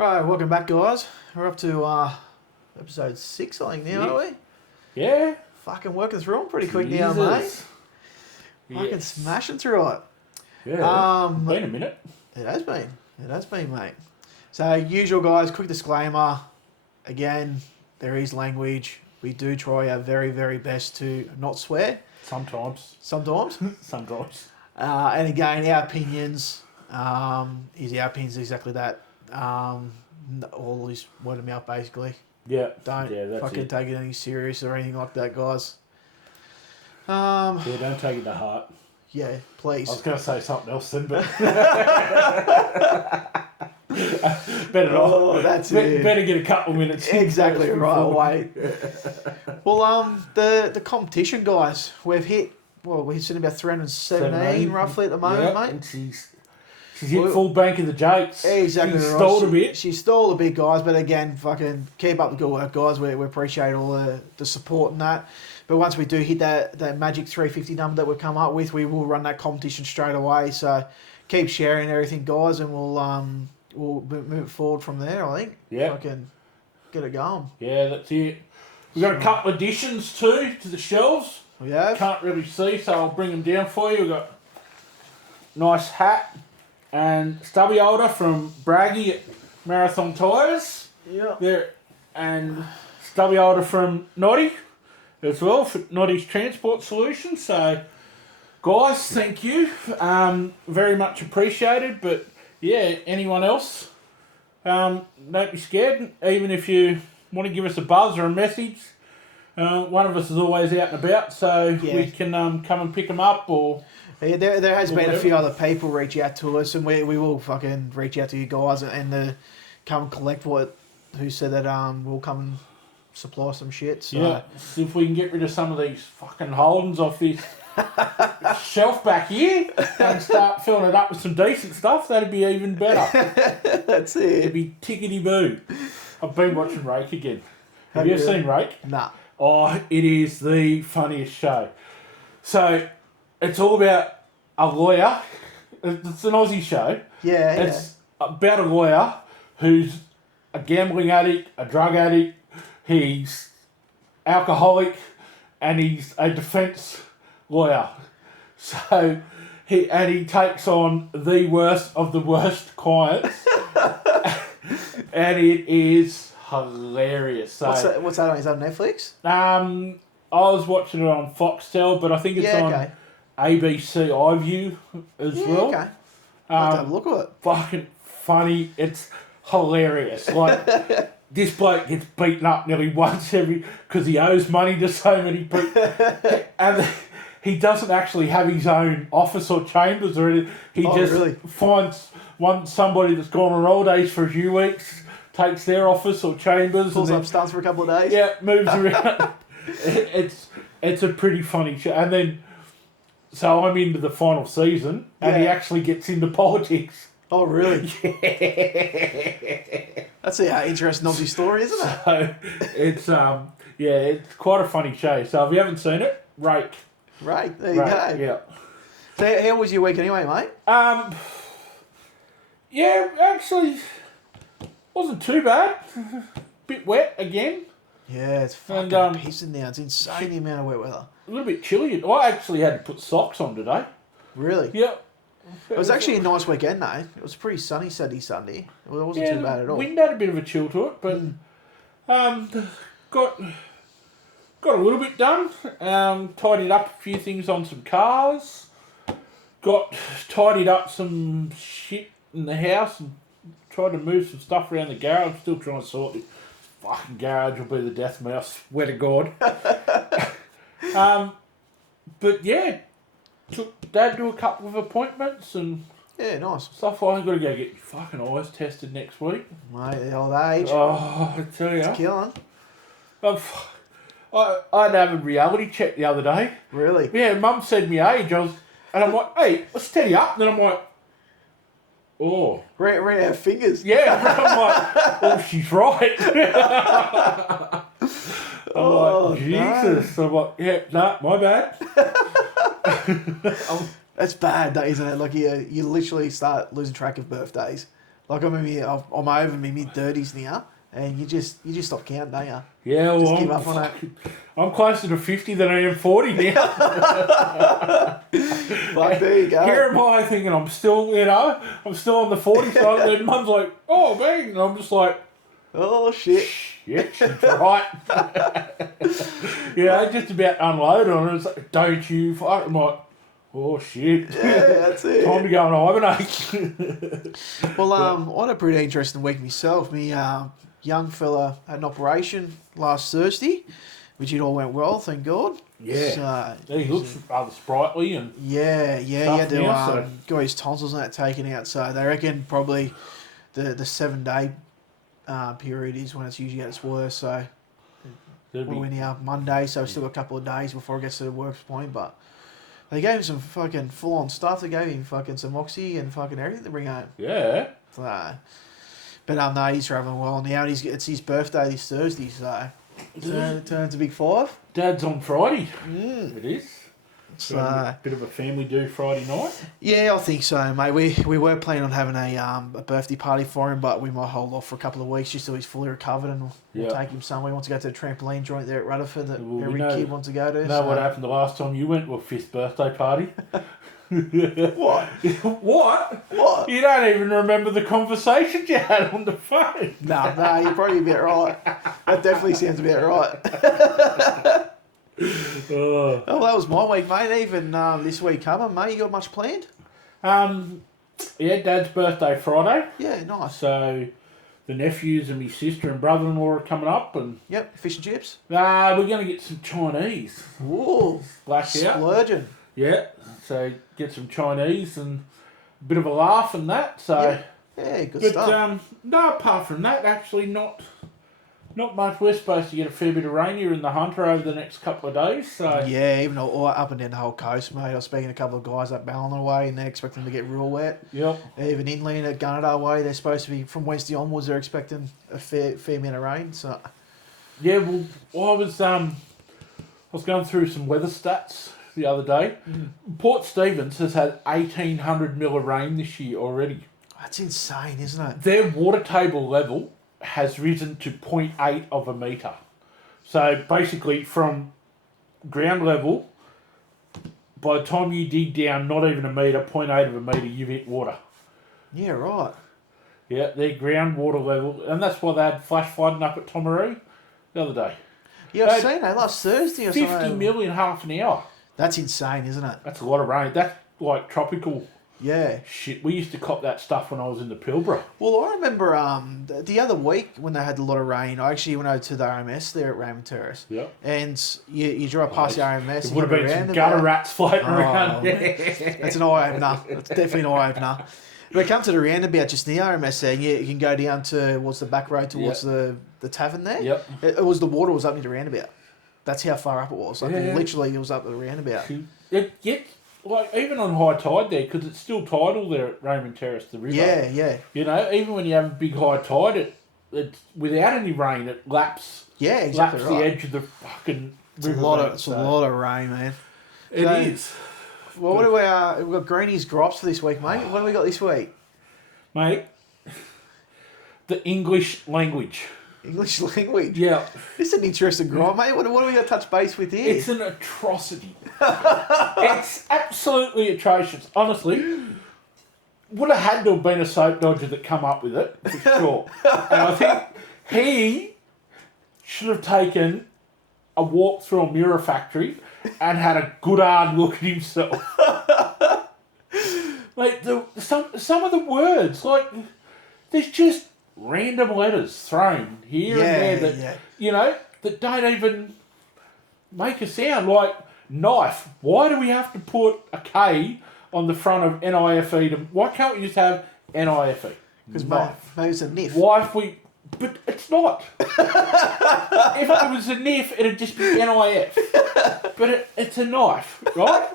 Right, welcome back, guys. We're up to episode 6, I think, now, aren't we? Yeah. Fucking working through them pretty quick now, mate. Fucking smashing through it. Yeah. Been a minute. It has been. It has been, mate. So, usual, guys, quick disclaimer. Again, there is language. We do try our very, very best to not swear. Sometimes. Sometimes. Sometimes. And again, our opinions is exactly that. All this word of mouth, basically. Yeah. Don't fucking take it any serious or anything like that, guys. Yeah, don't take it to heart. Yeah, please. I was going to say something else then, but... better not. Oh, that's it. Better get a couple of minutes. Exactly right, wait. Well, the competition, guys, we've hit, we're sitting about 317 roughly at the moment, mate. And she's hit full bank of the Jakes. Exactly she right. Stalled a bit. She stalled a bit, guys, but again, fucking keep up the good work, guys. We appreciate all the support and that. But once we do hit that magic 350 number that we've come up with, we will run that competition straight away. So keep sharing everything, guys, and we'll move forward from there, I think. Yeah. Fucking get it going. Yeah, that's it. We've got a couple of additions too to the shelves. We have. Can't really see, so I'll bring them down for you. We've got nice hat and stubby holder from Braggy at Marathon Tyres. Yeah. There, and stubby holder from Noddy as well for Noddy's Transport Solutions. So, guys, thank you. Very much appreciated. But yeah, anyone else, don't be scared. Even if you want to give us a buzz or a message, one of us is always out and about, so we can come and pick them up or. Yeah, there has been a few other people reach out to us, and we will fucking reach out to you guys and come collect who said that we'll come and supply some shit. So. Yeah, see if we can get rid of some of these fucking holdings off this shelf back here and start filling it up with some decent stuff. That'd be even better. That's it. It'd be tickety-boo. I've been watching Rake again. Have you ever seen Rake? Nah. Oh, it is the funniest show. So, it's all about a lawyer. It's an Aussie show. Yeah, It's about a lawyer who's a gambling addict, a drug addict, he's alcoholic, and he's a defence lawyer. So, he takes on the worst of the worst clients. And it is hilarious. So, what's that on? Is that on Netflix? I was watching it on Foxtel, but I think it's on ABC iView as well. Okay. I'll have to have a look at it. Fucking funny. It's hilarious. Like, this bloke gets beaten up nearly once because he owes money to so many people. And he doesn't actually have his own office or chambers or anything. He finds somebody that's gone on holidays for a few weeks, takes their office or chambers. Pulls up stunts for a couple of days. Yeah, moves around. It's a pretty funny show. And then, so I'm into the final season, and he actually gets into politics. Oh, really? Yeah. That's an interesting Aussie story, isn't it? So, it's quite a funny show. So if you haven't seen it, Rake. Right, there you go. Yeah. So how was your week anyway, mate? Yeah, actually, wasn't too bad. Bit wet again. Yeah, it's fucking pissing now. It's insane the amount of wet weather. A little bit chilly. I actually had to put socks on today. Really? Yeah. It was actually a nice weekend, though. It was pretty sunny Saturday, Sunday. Well, it wasn't too bad at all. Wind had a bit of a chill to it, but got a little bit done. Tidied up a few things on some cars. Tidied up some shit in the house and tried to move some stuff around the garage. I'm still trying to sort it. Fucking garage will be the death of me, I swear to God. But yeah, took Dad to a couple of appointments and nice stuff. I've got to go get your fucking eyes tested next week. Mate, the old age. Oh, I tell you. It's killing. I had to have a reality check the other day. Really? Yeah, Mum said my age. And I'm like, hey, let's steady up. And then I'm like, oh. Ran out of fingers. Yeah. I'm like, oh, she's right. I'm like, Jesus. No. I'm like, yeah, nah, my bad. That's bad, though, isn't it? Like, you literally start losing track of birthdays. Like I'm over my mid-30s now, and you just stop counting, don't you? Yeah, well, Just give up on it. I'm closer to 50 than I am 40 now. Fuck, there you go. Here am I thinking I'm still on the 40 side, and Mum's like, oh, man. And I'm just like, Oh shit. shit, she's right. Just about unload on her. It's like, don't you fuck. I'm like, oh, shit. Yeah, that's it. Time to go and hibernate. Well, I had a pretty interesting week myself. Me young fella had an operation last Thursday, which it all went well, thank God. Yeah. So, He looks rather sprightly and yeah, he had to now, so- got his tonsils and that taken out. So they reckon probably the 7-day period is when it's usually at its worst. So we're now Monday, so we've still got a couple of days before it gets to the worst point. But they gave him some fucking full on stuff. They gave him fucking some oxy and fucking everything to bring home. Yeah. So, but no, he's travelling well now. And it's his birthday this Thursday, so it turns a big 5. Dad's on Friday. It is. So A bit of a family do Friday night. yeah, I think so, mate. We were planning on having a birthday party for him, but we might hold off for a couple of weeks just till he's fully recovered, and we'll take him somewhere. He wants to go to the trampoline joint there at Rutherford that every kid wants to go to. Know what happened the last time you went to a 5th birthday party? What? What? What? You don't even remember the conversations you had on the phone. No, you're probably about right. That definitely sounds about right. Oh, that was my week, mate. Even this week coming, mate. You got much planned? Dad's birthday Friday. Yeah, nice. So the nephews and my sister and brother-in-law are coming up, and Yep, fish and chips. we're going to get some Chinese. Ooh, Splash out. splurging. Yeah, so get some Chinese and a bit of a laugh and that. So, Yeah, good but stuff. no, apart from that, actually not much. We're supposed to get a fair bit of rain here in the Hunter over the next couple of days. So Yeah, even all up and down the whole coast, mate. I was speaking to a couple of guys up Ballina way, and they're expecting to get real wet. yep. Even inland at Gunnedah way, they're supposed to be from Wednesday onwards. They're expecting a fair amount of rain. So Yeah, well, I was going through some weather stats the other day. Port Stephens has had 1,800 mil of rain this year already. that's insane, isn't it? Their water table level has risen to 0.8 of a metre. So basically from ground level, by the time you dig down not even a metre, 0.8 of a metre, you've hit water. Yeah, right. Yeah, their groundwater level, and that's why they had flash flooding up at Tomaree the other day. Yeah, I've seen that last Thursday or 50 something. mil in half an hour. That's insane, isn't it? That's a lot of rain. That's like tropical Yeah. shit. We used to cop that stuff when I was in the Pilbara. Well, I remember the other week when they had a lot of rain, I actually went over to the RMS there at Raymond Terrace. Yeah. And you drive past the RMS. There would have been some gutter rats floating around. That's an eye-opener. That's definitely an eye-opener. But come to the roundabout just near RMS there, and you can go down towards the back road towards the tavern there. Yep. It was the water was up near the roundabout. That's how far up it was. Like literally, it was up at the roundabout. Like even on high tide there, because it's still tidal there at Raymond Terrace, the river. Yeah. You know, even when you have a big high tide, it's without any rain, it laps. Yeah, exactly laps right. the edge of the fucking river. It's a lot of rain, man. It is. Well, what do we've got Greeny's Gripes for this week, mate. What do we got this week? Mate, the English language. English language. Yeah. This is an interesting gripe, mate. What do we got to touch base with here? It's an atrocity. It's absolutely atrocious. Honestly, would have had to have been a soap dodger that come up with it, for sure. And I think he should have taken a walk through a mirror factory and had a good hard look at himself. Like, some of the words, like, there's just random letters thrown here and there that, you know, that don't even make a sound. Like, knife. Why do we have to put a K on the front of NIFE? Why can't we just have NIFE? Because maybe it's a NIF. But it's not. If it was a NIF, it'd just be NIF. But it's a knife, right?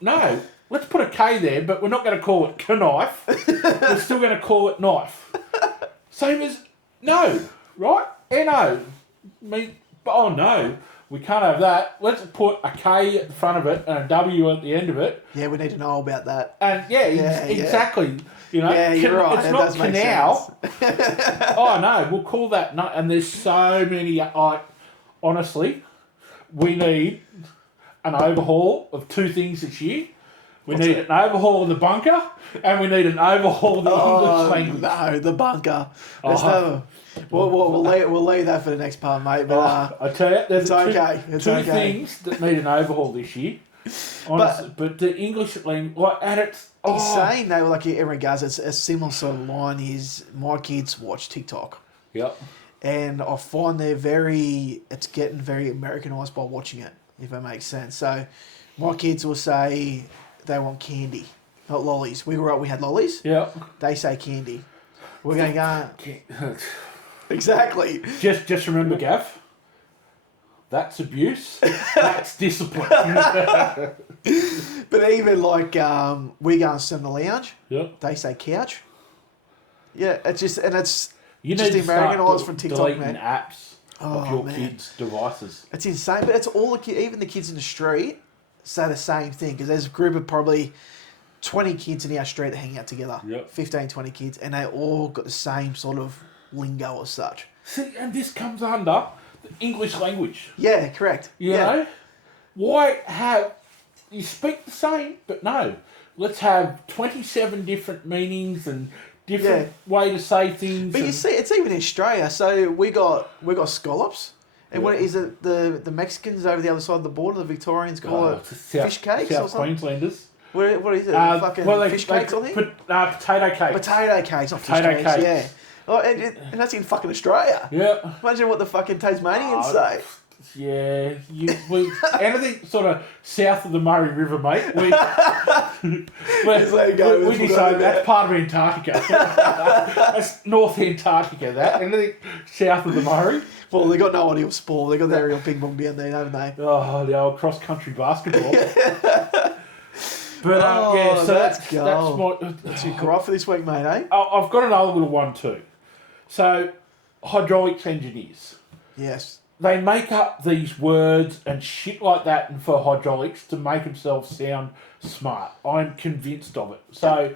No. Let's put a K there, but we're not going to call it knife. We're still going to call it knife. Same as no, right? N-O. Oh no, we can't have that. Let's put a K at the front of it and a W at the end of it. Yeah, we need to know about that. And exactly. You know, Yeah, you're right. It's It not does make canal. sense. Oh no, we'll call that. No, and there's so many. Honestly, we need an overhaul of two things this year. We What's need that? an overhaul of the bunker, and we need an overhaul of the English language. No, the bunker. There's Oh. no. We'll leave that for the next part, mate. But I tell you, there's it's okay. It's two okay. things that need an overhaul this year. Honestly, but the English language, like, and it's He's saying though, like everyone goes, it's a similar sort of line. Is my kids watch TikTok, Yep. and I find it's getting very Americanized by watching it, if that makes sense. So, my kids will say they want candy, not lollies. We grew up, we had lollies. Yep. They say candy. We're going to go. Exactly. Just remember, Gav. That's abuse. That's discipline. But even like we go and sit in the lounge, Yep. they say couch. Yeah, it's just You just need to start Americanized from TikTok, deleting man. apps Oh, of your man. kids' devices. It's insane, but it's all even the kids in the street say the same thing because there's a group of probably 20 kids in our street that hang out together. Yep. 15, 20 kids, and they all got the same sort of lingo as such. See, and this comes under the English language. Yeah, correct. You know? Why have... You speak the same, but no. Let's have 27 different meanings and different way to say things. But you see, it's even in Australia. So we got scallops. And what is it? The Mexicans over the other side of the border, the Victorians call it fish cakes or South something? Queenslanders. What is it? Fucking fish cakes, I think? Potato cakes. Potato cakes, not fish Potato cakes. cakes. Yeah. Oh, and that's in fucking Australia. Yeah. Imagine what the fucking Tasmanians say. Yeah, anything sort of south of the Murray River, mate. We decide that's part of Antarctica. That's North Antarctica. That anything south of the Murray. Well, they got no idea of sport. They got their real ping pong down there, haven't they? Oh, the old cross country basketball. But so that's your gripe for this week, mate. Eh? I've got another little one too. So, hydraulics engineers. Yes. They make up these words and shit like that and for hydraulics to make themselves sound smart. I'm convinced of it. So,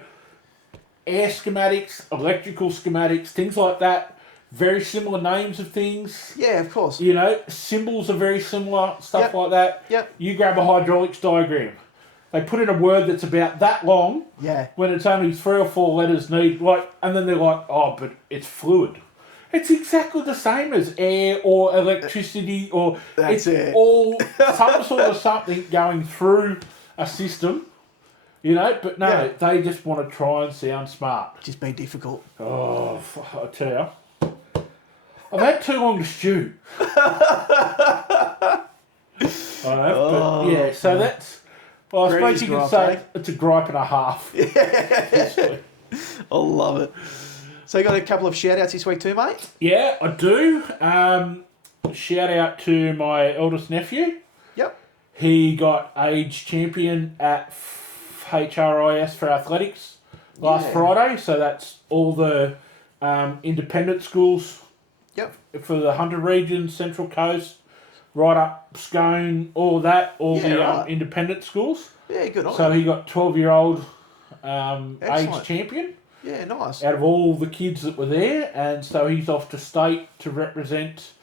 air schematics, electrical schematics, things like that, very similar names of things. Yeah, of course. You know, symbols are very similar, stuff like that. Yep. You grab a hydraulics diagram. They put in a word that's about that long. Yeah. When it's only 3 or 4 letters need, and then they're like, oh, but it's fluid. It's exactly the same as air or electricity or it's all some sort of something going through a system, you know, but no, they just want to try and sound smart. Just be difficult. Oh, I tell you. I've had too long to stew. I have, but yeah, so that's, well, I suppose you could say it's a gripe and a half. Yeah. I love it. So you got a couple of shout-outs this week too, mate? Yeah, I do. Shout out to my eldest nephew. Yep. He got age champion at HRIS for athletics last Friday. So that's all the independent schools. Yep. For the Hunter region, Central Coast, right up Scone, all that, the independent schools. Yeah, good on So him. he got 12-year-old age champion. Yeah, nice. Out of all the kids that were there, and so he's off to state to represent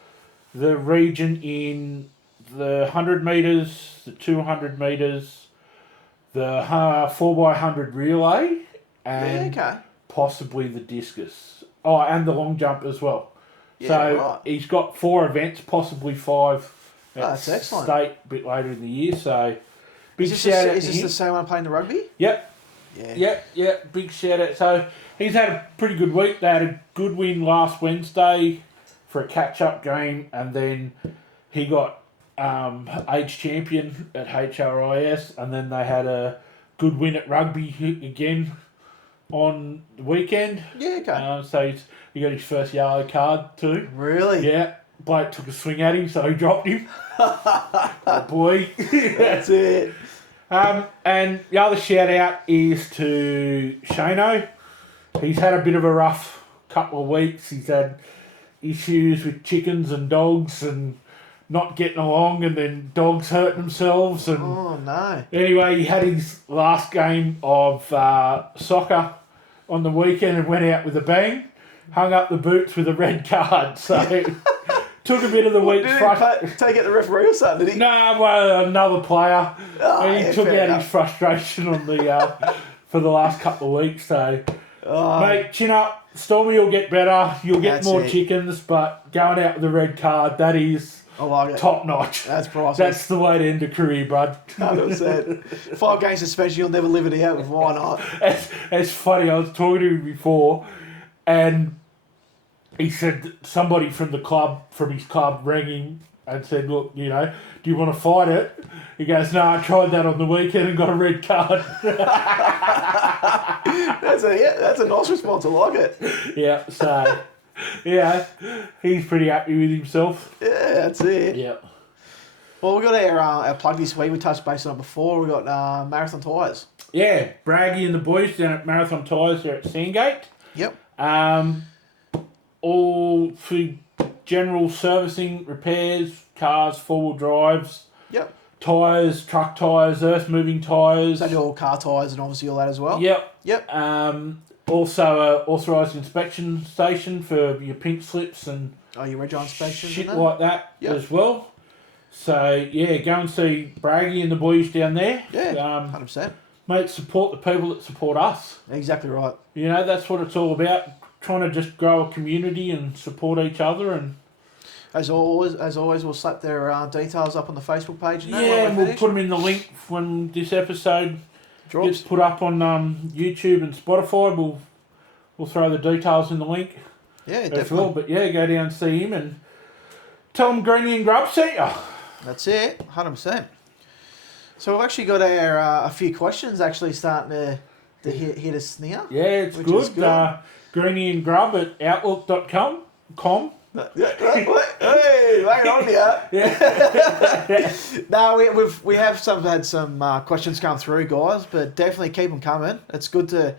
the region in the 100 metres, the 200 metres, the 4x100 relay, and possibly the discus. Oh, and the long jump as well. So he's got 4 events, possibly 5 at that's excellent. state a bit later in the year. So big Is shout out to him. Is this the same one playing the rugby? Yep. Yeah. Big shout out. So he's had a pretty good week. They had a good win last Wednesday for a catch-up game, and then he got age champion at HRIS, and then they had a good win at rugby again on the weekend. Yeah, okay. So he got his first yellow card too. Really? Yeah. Blake took a swing at him, so he dropped him. Oh boy. That's it. And the other shout out is to Shano. He's had a bit of a rough couple of weeks. He's had issues with chickens and dogs and not getting along, and then dogs hurting themselves. And oh no! Anyway, he had his last game of soccer on the weekend and went out with a bang. Hung up the boots with a red card. So took a bit of the week's frustration. Take out the referee or something, did he? No, well, another player. Oh, He took fair out enough. his frustration on the for the last couple of weeks. So, mate, chin up. Stormy will get better. You'll get That's more it. chickens, but going out with the red card, that is I like it. top notch. That's priceless. That's the way to end a career, bud. 100%. 5 games suspension, you'll never live it out. Why not? It's funny. I was talking to him before, and he said that somebody from his club, rang him and said, "Look, do you want to fight it?" He goes, "No, I tried that on the weekend and got a red card." That's a nice response. I like it. Yeah. So, yeah, he's pretty happy with himself. Yeah, that's it. Yeah. Well, we got our plug this week. We touched base on it before. We got Marathon Tyres. Yeah, Braggy and the boys down at Marathon Tyres here at Sandgate. Yep. All for general servicing, repairs, cars, 4-wheel drives, Yep. tyres, truck tyres, earth moving tyres. So do all car tyres and obviously all that as well. Yep. Yep. Also a authorised inspection station for your pink slips and Oh, your reg inspections shit and that? like that Yep. as well. So yeah, go and see Braggy and the boys down there. Yeah, 100%. Mate, support the people that support us. Exactly right. That's what it's all about. Trying to just grow a community and support each other, and As always, we'll slap their details up on the Facebook page. And that yeah, when and we're we'll put them in the link when this episode drops. gets put up on YouTube and Spotify. We'll throw the details in the link Yeah, as definitely. well. But yeah, go down and see him and tell him Greenie and Grub sent you. That's it, 100%. So we've actually got a few questions actually starting to hit us now. Yeah, it's Which good. is good. Greenie and Grub at outlook.com. Hey, hang on here. Yeah. No, we have had some questions come through, guys, but definitely keep them coming. It's good to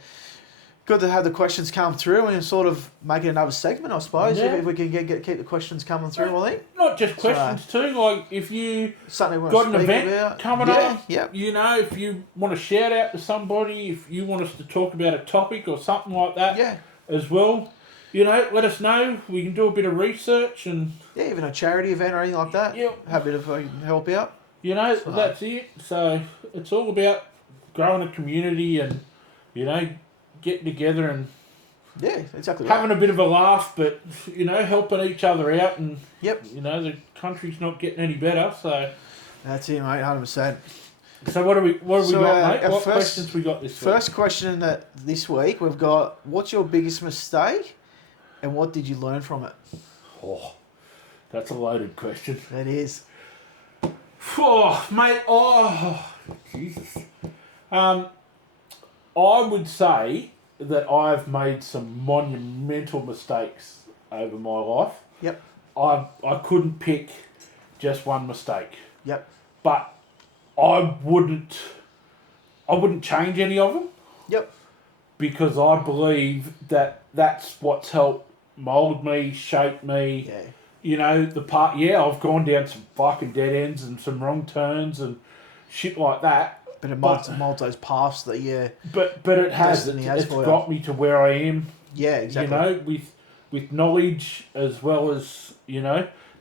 have the questions come through and sort of make it another segment, I suppose. Yeah. If we can keep the questions coming through, I think Not just questions too. Like if you something we got want an to speak event about. coming Yeah, up, yep. if you want to shout out to somebody, if you want us to talk about a topic or something like that, Yeah. as well, let us know. We can do a bit of research and Yeah, even a charity event or anything like that. Yeah. Have a bit of help out. that's it. So it's all about growing a community and getting together and Yeah, exactly right. having a bit of a laugh, but helping each other out and Yep. the country's not getting any better. So That's it, mate, 100%. what have we So, got, mate? our What first- questions we got this week? First question this week, we've got, what's your biggest mistake and what did you learn from it? Oh, that's a loaded question. That is. Oh, mate. Oh, Jesus. I would say that I've made some monumental mistakes over my life. Yep. I couldn't pick just one mistake, Yep. but I wouldn't change any of them Yep. because I believe that that's what's helped mould me, shape me. Yeah. I've gone down some fucking dead ends and some wrong turns and shit like that. But it mold those paths that you... But it has. Destiny It's has for you. got me to where I am. Yeah, exactly. With knowledge as well as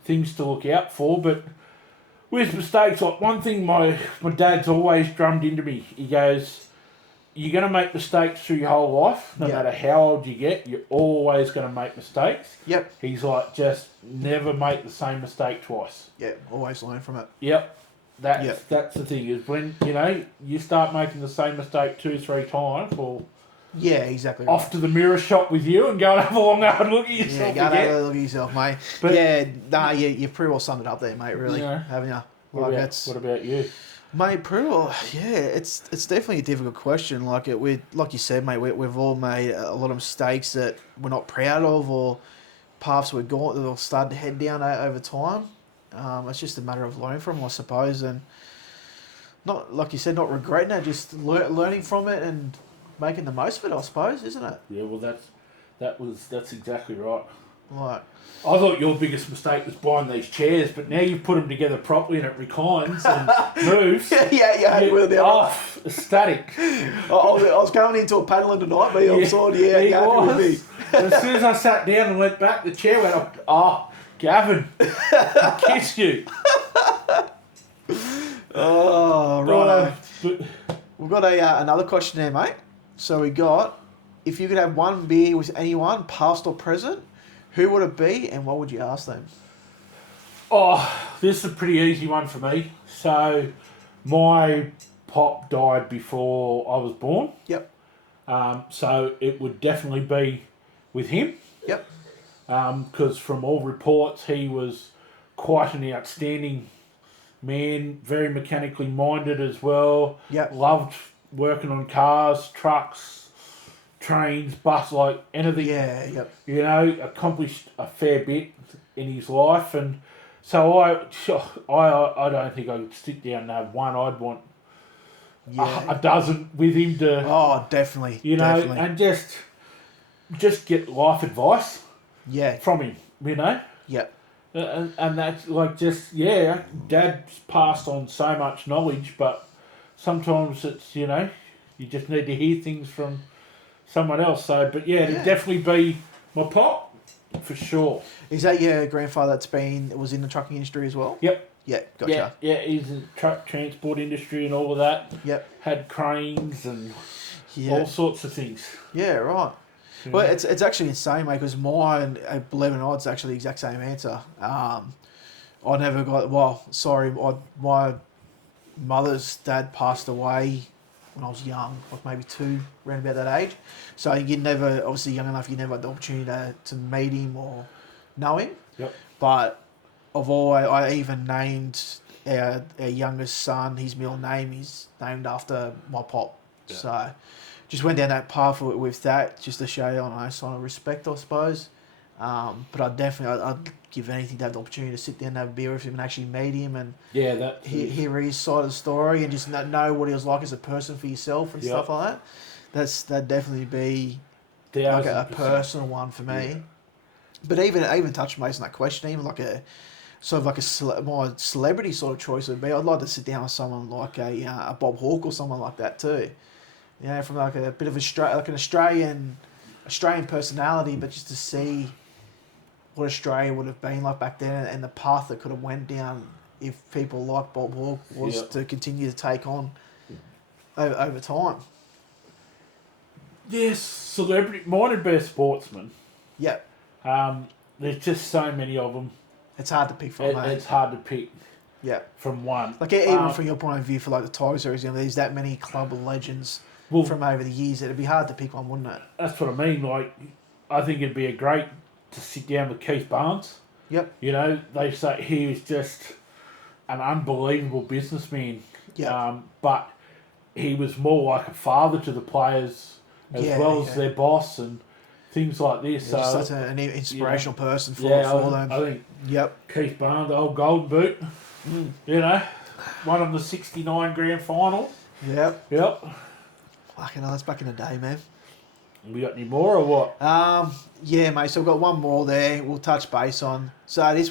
things to look out for. But with mistakes, like one thing my dad's always drummed into me. He goes, "You're going to make mistakes through your whole life, no Yeah. matter how old you get. You're always going to make mistakes." Yep. He's like, "Just never make the same mistake twice." Yeah, always learn from it. Yep. That's Yep. that's the thing is when you start making the same mistake 2-3 times, well, Yeah, exactly. Right. off to the mirror shop with you and go and have a long hard look at Yeah, yourself go and have again. a look at yourself, mate. But- You've pretty well summed it up there, mate, really, Yeah. haven't you? What about you? Mate, pretty well, yeah, it's definitely a difficult question. Like you said, mate, we've all made a lot of mistakes that we're not proud of, or paths we're going that will start to head down over time. It's just a matter of learning from them, I suppose, and not, like you said, not regretting it, just learning from it and making the most of it, I suppose, isn't it? Yeah, well that's exactly right. Like, I thought your biggest mistake was buying these chairs, but now you put them together properly and it reclines and moves. yeah, You're with the off, ecstatic. I was going into a paddling tonight, but I'm sort of, he happy was. with me. As soon as I sat down and went back, the chair went up. Oh, Gavin, I kissed you. Oh, right. But We've got another question there, mate. So we got, if you could have one beer with anyone, past or present, who would it be and what would you ask them? This is a pretty easy one for me. So, my pop died before I was born. Yep. So it would definitely be with him. Yep. Because from all reports, he was quite an outstanding man, very mechanically minded as well. Yep. Loved working on cars, trucks, trains, bus, like anything. Yeah, yep. You know, accomplished a fair bit in his life, and so I don't think I could sit down and have one. I'd want a dozen with him to. Oh, definitely. You know, definitely. and just get life advice. Yeah. From him. You know. Yep. And that's like Dad's passed on so much knowledge, but sometimes it's, you know, you just need to hear things from someone else. So, but it'd definitely be my pop, for sure. Is that your grandfather was in the trucking industry as well? Yep. Yeah, gotcha. Yeah, he's in the truck transport industry and all of that. Yep. Had cranes and all sorts of things. Yeah, right. Yeah. Well, it's actually insane, mate, because mine, believe it or not, it's actually the exact same answer. I never got, my mother's dad passed away when I was young, like maybe 2, around about that age. So you never, obviously young enough, you never had the opportunity to meet him or know him. Yep. But I even named our youngest son, his middle name is named after my pop. Yeah. So just went down that path with that, just to show you, I don't know, sign of respect, I suppose. But I'd give anything to have the opportunity to sit down and have a beer with him and actually meet him and hear his side of the story and just know what he was like as a person for yourself and stuff like that. That'd definitely be like a personal one for me. Yeah. But even touching base on that question, even like a sort of like my celebrity sort of choice would be, I'd like to sit down with someone like a Bob Hawke or someone like that too. You know, from like a bit of an Australian personality, but just to see what Australia would have been like back then and the path that could have went down if people like Bob Hawke was to continue to take on over time. Yes, celebrity. Mine would be a sportsman. Yep. There's just so many of them. It's hard to pick from, mate. It's hard to pick. Yeah. From one. Like even from your point of view for like the Tigers, for example, there's that many club legends from over the years. It'd be hard to pick one, wouldn't it? That's what I mean. Like, I think it'd be a great to sit down with Keith Barnes. Yep. You know, they say he was just an unbelievable businessman. Yeah. But he was more like a father to the players as well as their boss and things like this. Yeah, so, just such an inspirational person for them. I think Keith Barnes, the old Golden Boot, you know, won him the 69 grand final. Yep. Fucking hell, that's back in the day, man. We got any more or what? Yeah, mate. So we've got one more there. We'll touch base on. So this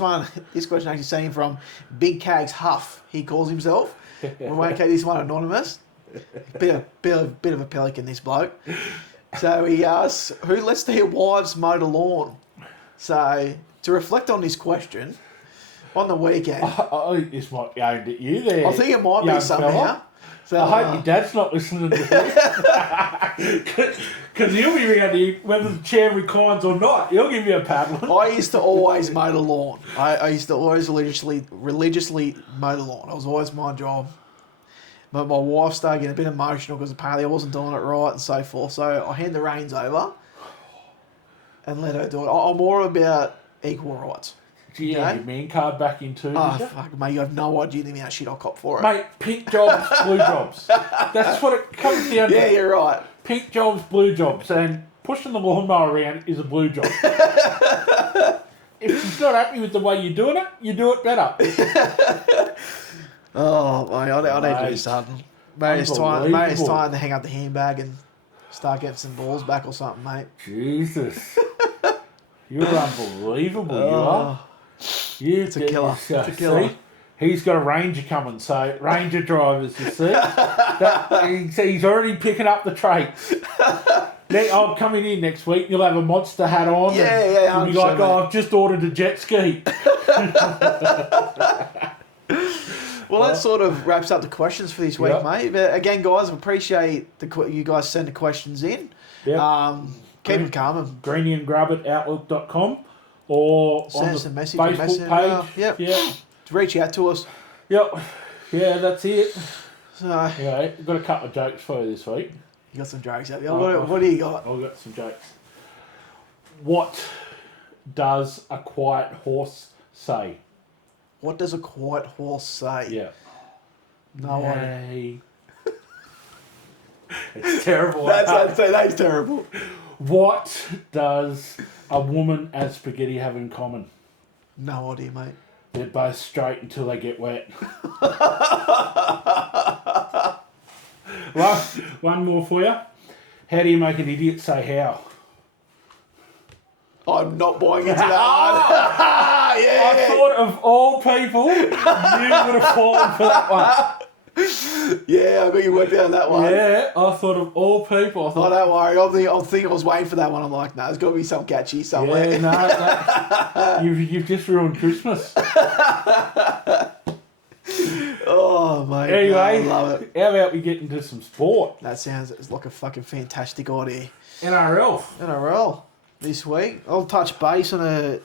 question actually came from Big Cags Huff. He calls himself. We won't keep this one anonymous. Bit of a pelican, this bloke. So he asks, who lets their wives mow the lawn? So to reflect on this question, on the weekend, I think this might be aimed at you there. I think it might be somehow. So, I hope your dad's not listening to this. Because he'll be around here whether the chair reclines or not. He'll give you a paddle. I used to always mow the lawn. I used to always religiously mow the lawn. It was always my job. But my wife started getting a bit emotional because apparently I wasn't doing it right and so forth. So I hand the reins over and let her do it. I'm more about equal rights. Gee, you your man card back in too. Oh, fuck, mate, you have no idea the amount of shit I'll cop for it. Mate, pink jobs, blue jobs. That's what it comes down to. Yeah, you're right. Pink jobs, blue jobs. And pushing the lawnmower around is a blue job. If she's not happy with the way you're doing it, you do it better. Oh, mate, I need to do something. Mate, it's time to hang up the handbag and start getting some balls back or something, mate. Jesus. You're unbelievable, you are. It's a killer. It's a killer. See? He's got a Ranger coming, so Ranger drivers, you see. He's already picking up the traits. I'm coming in next week, you'll have a monster hat on. Yeah, You'll be like, I've just ordered a jet ski. Well, that sort of wraps up the questions for this week, mate. But again, guys, appreciate you guys send the questions in. Yep. Keep them coming. greenyandgrub@outlook.com or Send on us the a message, Facebook page. Yep. Yeah. Reach out to us. Yep. Yeah, that's it. So, Yeah, got a couple of jokes for you this week. you got some jokes up. What do you got? I've got some jokes. What does a quiet horse say? What does a quiet horse say? Yeah. No one. Nay. It's terrible. That's terrible. What does a woman and spaghetti have in common? No idea, mate. They're both straight until they get wet. One more for you. How do you make an idiot say how? I'm not buying into that one. Yeah. I thought of all people, you would have fallen for that one. Yeah, I bet you worked out on that one. Yeah, I thought of all people. I thought, don't worry. I think I was waiting for that one. I'm like, no, there's got to be some catchy somewhere. yeah, no, you've just ruined Christmas. Oh, mate. Anyway, I love it. How about we get into some sport? That sounds like a fucking fantastic idea. NRL this week. I'll touch base on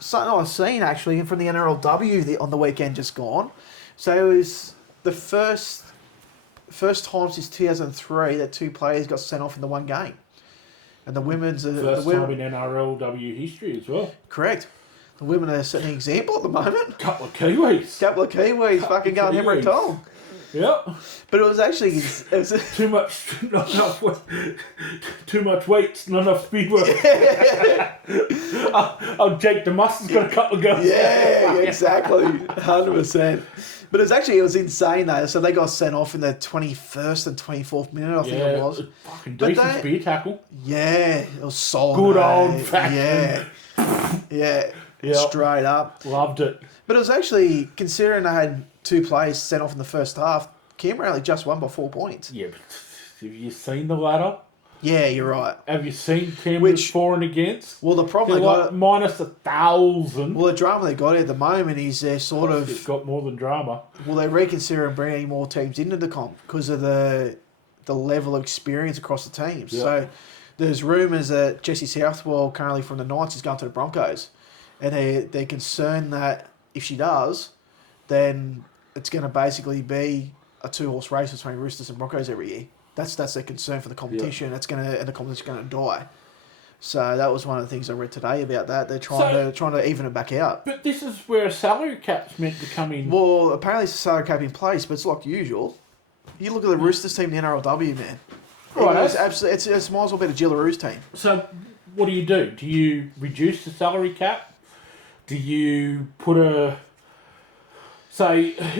something I've seen actually from the NRLW on the weekend just gone. So it was the first time since 2003 that two players got sent off in the one game. And the women's... First time in NRLW history as well. Correct. The women are setting an example at the moment. Couple of Kiwis. Fucking going Hemrick Toll. Yep. But it was actually... Too much weights, not enough speed work. Jake DeMus has got a couple of goals. Yeah, exactly. 100%. But it was insane though. So they got sent off in the 21st and 24th minute, I think it was. Fucking decent spear tackle. Yeah, it was solid. Good old fashioned. Yeah. Straight up. Loved it. But it was actually, considering they had two players sent off in the first half, Canberra only just won by 4 points. Yeah, but have you seen the ladder? Yeah, you're right. Have you seen Canberra's for and against? Well, the problem they're like minus 1,000. Well, the drama they got at the moment is they're sort of... It's got more than drama. Well, they're reconsidering bringing more teams into the comp because of the level of experience across the teams. Yep. So there's rumours that Jessie Southwell, currently from the Knights, is going to the Broncos. And they're concerned that if she does, then it's going to basically be a two-horse race between Roosters and Broncos every year. That's their concern for the competition. And the competition's going to die. So that was one of the things I read today about that. They're trying to even it back out. But this is where a salary cap's meant to come in. Well, apparently it's a salary cap in place, but it's like usual. You look at the Roosters team in the NRLW, man. Right. It's might as well be the Gillaroos team. So what do? Do you reduce the salary cap? Do you put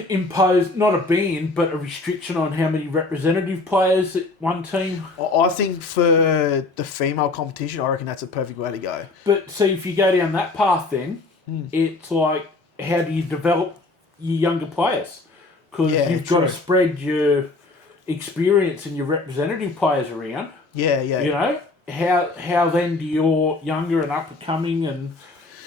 impose, not a ban, but a restriction on how many representative players that one team? I think for the female competition, I reckon that's a perfect way to go. But see, if you go down that path then, it's like, how do you develop your younger players? Because you've got to spread your experience and your representative players around. Yeah. You know, how then do your younger and up-and-coming and...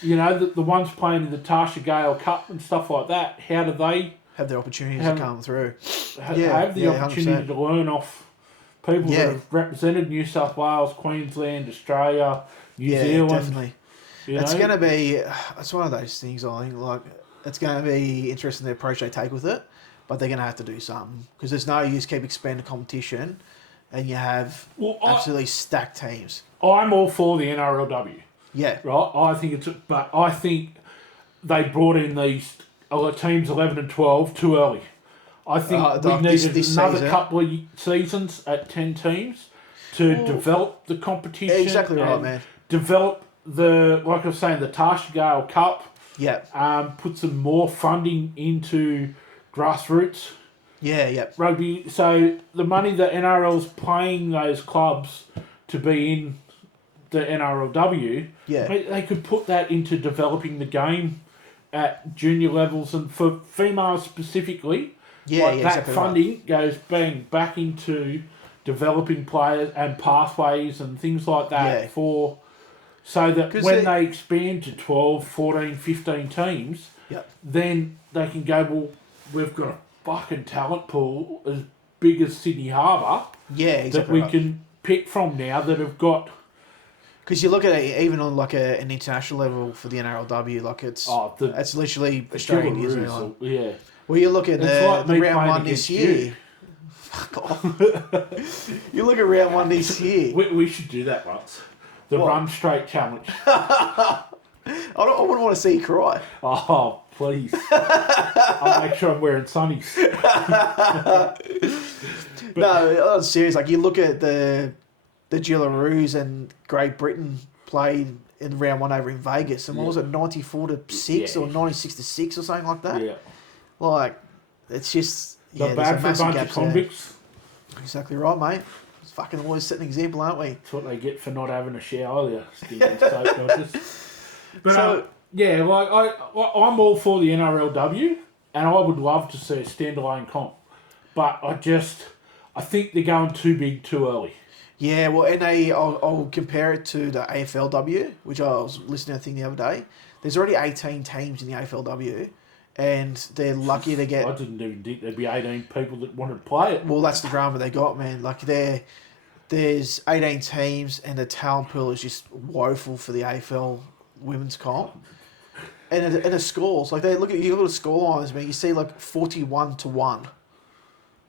You know, the ones playing in the Tasha Gale Cup and stuff like that, how do they... Have the opportunities to come through. Have the opportunity 100%. to learn off people that have represented New South Wales, Queensland, Australia, New Zealand. Definitely. It's going to be... It's one of those things, I think, like, it's going to be interesting the approach they take with it, but they're going to have to do something. Because there's no use keep expanding competition and you have absolutely stacked teams. I'm all for the NRLW. Yeah. Right? But I think they brought in these teams 11 and 12 too early. I think we needed another couple of seasons at 10 teams to develop the competition. Yeah, exactly right, man. Develop like I was saying, the Tasha Gale Cup. Yeah. Put some more funding into grassroots. Yeah. Rugby. So the money that NRL's paying those clubs to be in the NRLW, Yeah. they could put that into developing the game at junior levels, and for females specifically, Yeah, that exactly funding goes back into developing players and pathways and things like that so that when they expand to 12, 14, 15 teams, then they can go, well, we've got a fucking talent pool as big as Sydney Harbour that we can pick from now that have got... Because you look at it, even on like an international level for the NRLW, like it's literally Australia, New Zealand. Yeah. Well, you look at like the round one this year. Fuck off. You look at round one this year. We should do that once. The Run Straight Challenge. I wouldn't want to see you cry. Oh, please. I'll make sure I'm wearing sunnies. No, I'm serious. Like, you look at the Gillaroos and Great Britain played in round one over in Vegas, and what was it, 94-6 or 96-6 or something like that? Yeah. Like, it's just... Not bad for a bunch of convicts. There. Exactly right, mate. It's fucking always setting an example, aren't we? That's what they get for not having a shower, you stinking soap dodgers. But, So, I'm all for the NRLW, and I would love to see a standalone comp. But I think they're going too big too early. Yeah, well, and I'll compare it to the AFLW, which I was listening to a thing the other day. There's already 18 teams in the AFLW, and they're lucky to get... I didn't even think there'd be 18 people that wanted to play it. Well, that's the drama they got, man. Like, there's 18 teams, and the talent pool is just woeful for the AFL women's comp. And the scores, like, you look at the score lines, man, you see, like, 41-1.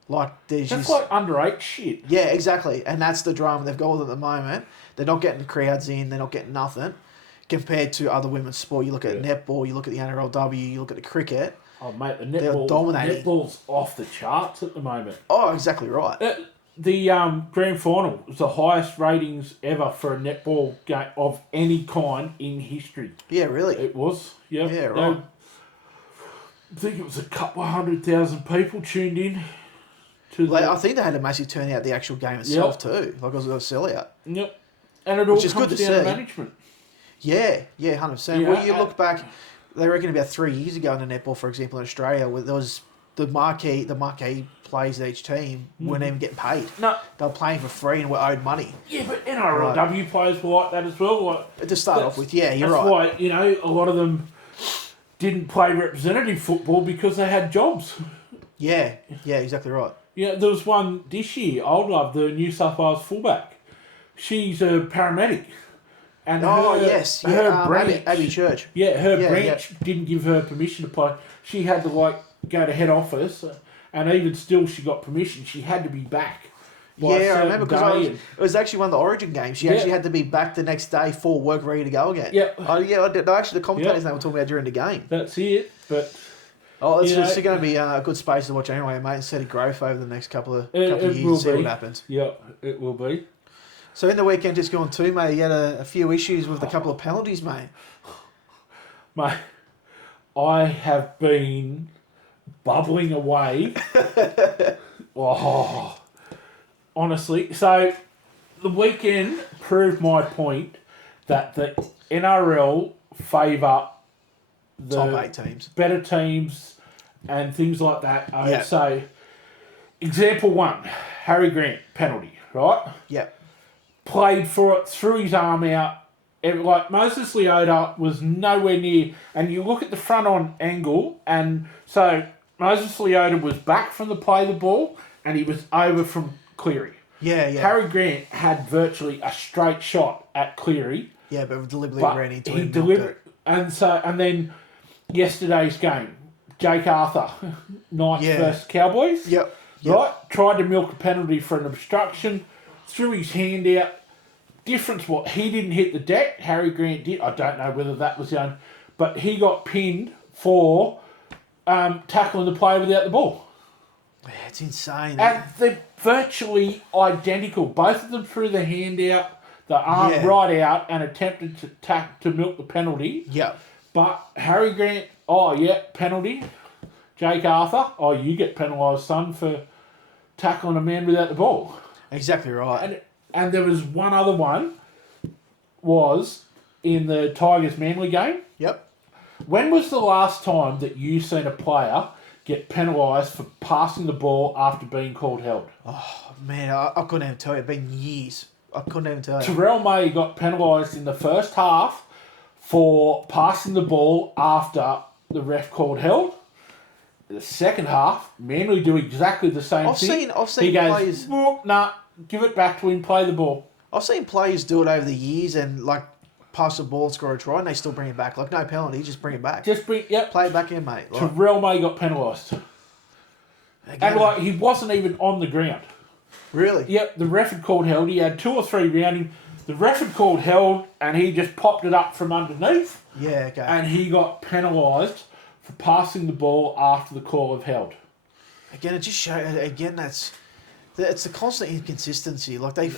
Like, That's like under-8 shit. Yeah, exactly. And that's the drama they've got with it at the moment. They're not getting crowds in. They're not getting nothing. Compared to other women's sport, you look at netball, you look at the NRLW, you look at the cricket. Oh, mate, the netball's off the charts at the moment. Oh, exactly right. The grand final was the highest ratings ever for a netball game of any kind in history. Yeah, really? It was. Yep. Yeah, right. I think it was a couple of 100,000 people tuned in. I think they had a massive turnout at the actual game itself too. Like, it was a sellout. Yep. And it all comes down to management. Yeah, 100%. Well, you look back, they reckon about 3 years ago in the netball, for example, in Australia, where there was the marquee players at each team weren't even getting paid. No. They were playing for free and were owed money. Yeah, but NRLW players were like that as well. Like, to start off with, yeah, you're right. That's why, a lot of them didn't play representative football because they had jobs. Yeah, exactly right. Yeah, there was one this year, Old Love, the New South Wales fullback. She's a paramedic. And her branch, Abby Church. Yeah, her branch didn't give her permission to play. She had to go to head office, and even still, she got permission. She had to be back. Yeah, I remember because it was actually one of the Origin games. She actually had to be back the next day for work, ready to go again. Yeah. I did. Actually, the commentators they were talking about during the game. That's it. But it's going to be a good space to watch anyway, mate. And steady growth over the next couple of years to see what happens. Yeah, it will be. So in the weekend just gone too, mate, you had a few issues with a couple of penalties, mate. Mate, I have been bubbling away. Honestly. So the weekend proved my point that the NRL favour the top 8 teams, better teams and things like that. So example 1, Harry Grant penalty, right? Yep. Played for it, threw his arm out. Like, Moses Leota was nowhere near. And you look at the front on angle, and so Moses Leota was back from the play of the ball, and he was over from Cleary. Yeah. Harry Grant had virtually a straight shot at Cleary. Yeah, but deliberately ran into he him. Delivered, and then yesterday's game, Jake Arthur, Knights versus Cowboys. Yep. Right? Tried to milk a penalty for an obstruction, threw his hand out. Difference what? He didn't hit the deck. Harry Grant did. I don't know whether that was the only... But he got pinned for tackling the player without the ball. Yeah, it's insane. And they're virtually identical. Both of them threw the hand out, the arm right out, and attempted to milk the penalty. Yeah. But Harry Grant, penalty. Jake Arthur, you get penalised, son, for tackling a man without the ball. Exactly right. And there was one other one was in the Tigers Manly game. Yep. When was the last time that you seen a player get penalised for passing the ball after being called held? Oh, man, I couldn't even tell you. It's been years. I couldn't even tell you. Terrell May got penalised in the first half for passing the ball after the ref called held. In the second half, Manly do exactly the same thing. I've seen he goes, players. Nah, give it back to him, play the ball. I've seen players do it over the years and like pass the ball and score a try, and they still bring it back. Like no penalty, just bring it back. Play it back in, mate. Like, Terrell May got penalised, and like he wasn't even on the ground. Really? Yep, the ref had called held. He had 2 or 3 round him. The ref had called held, and he just popped it up from underneath. Yeah, okay. And he got penalised for passing the ball after the call of held. Again, it just shows. Again, it's the constant inconsistency. Like they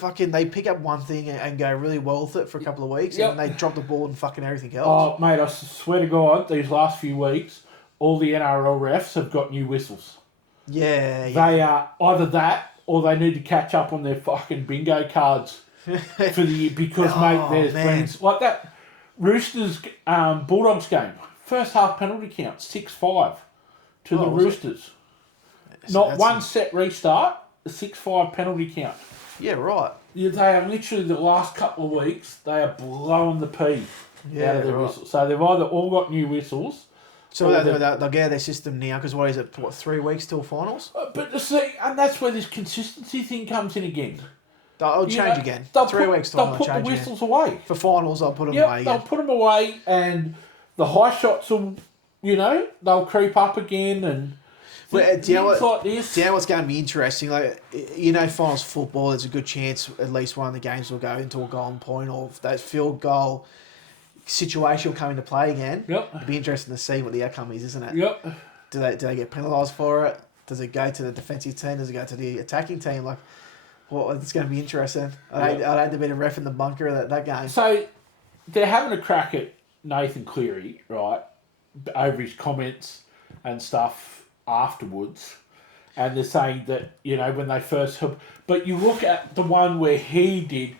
pick up one thing and go really well with it for a couple of weeks, and then they drop the ball and fucking everything else. Oh, mate, I swear to God, these last few weeks, all the NRL refs have got new whistles. Yeah. They are either that or they need to catch up on their fucking bingo cards for the year because, mate, there's been like that Roosters Bulldogs game. First half penalty count, 6-5 to the Roosters. Not one set restart, a 6-5 penalty count. Yeah, right. Yeah, they are literally the last couple of weeks, they are blowing the pea out of their whistles. So they've either all got new whistles. So they'll get out of their system now because what is it? What, 3 weeks till finals? But see, and that's where this consistency thing comes in again. They'll change again. 3 weeks till they'll put the whistles away for finals. They'll put them away. They'll put them away, and the high shots will, they'll creep up again and. But do you know like this. Do you know what's going to be interesting? Like, finals football, there's a good chance at least one of the games will go into a golden point, or if that field goal situation will come into play again. Yep. It'd be interesting to see what the outcome is, isn't it? Yep. Do they get penalised for it? Does it go to the defensive team? Does it go to the attacking team? Like, well, it's going to be interesting. I'd hate to be the ref in the bunker of that game. So, they're having a crack at Nathan Cleary, right, over his comments and stuff afterwards, and they're saying that when they first helped, but you look at the one where he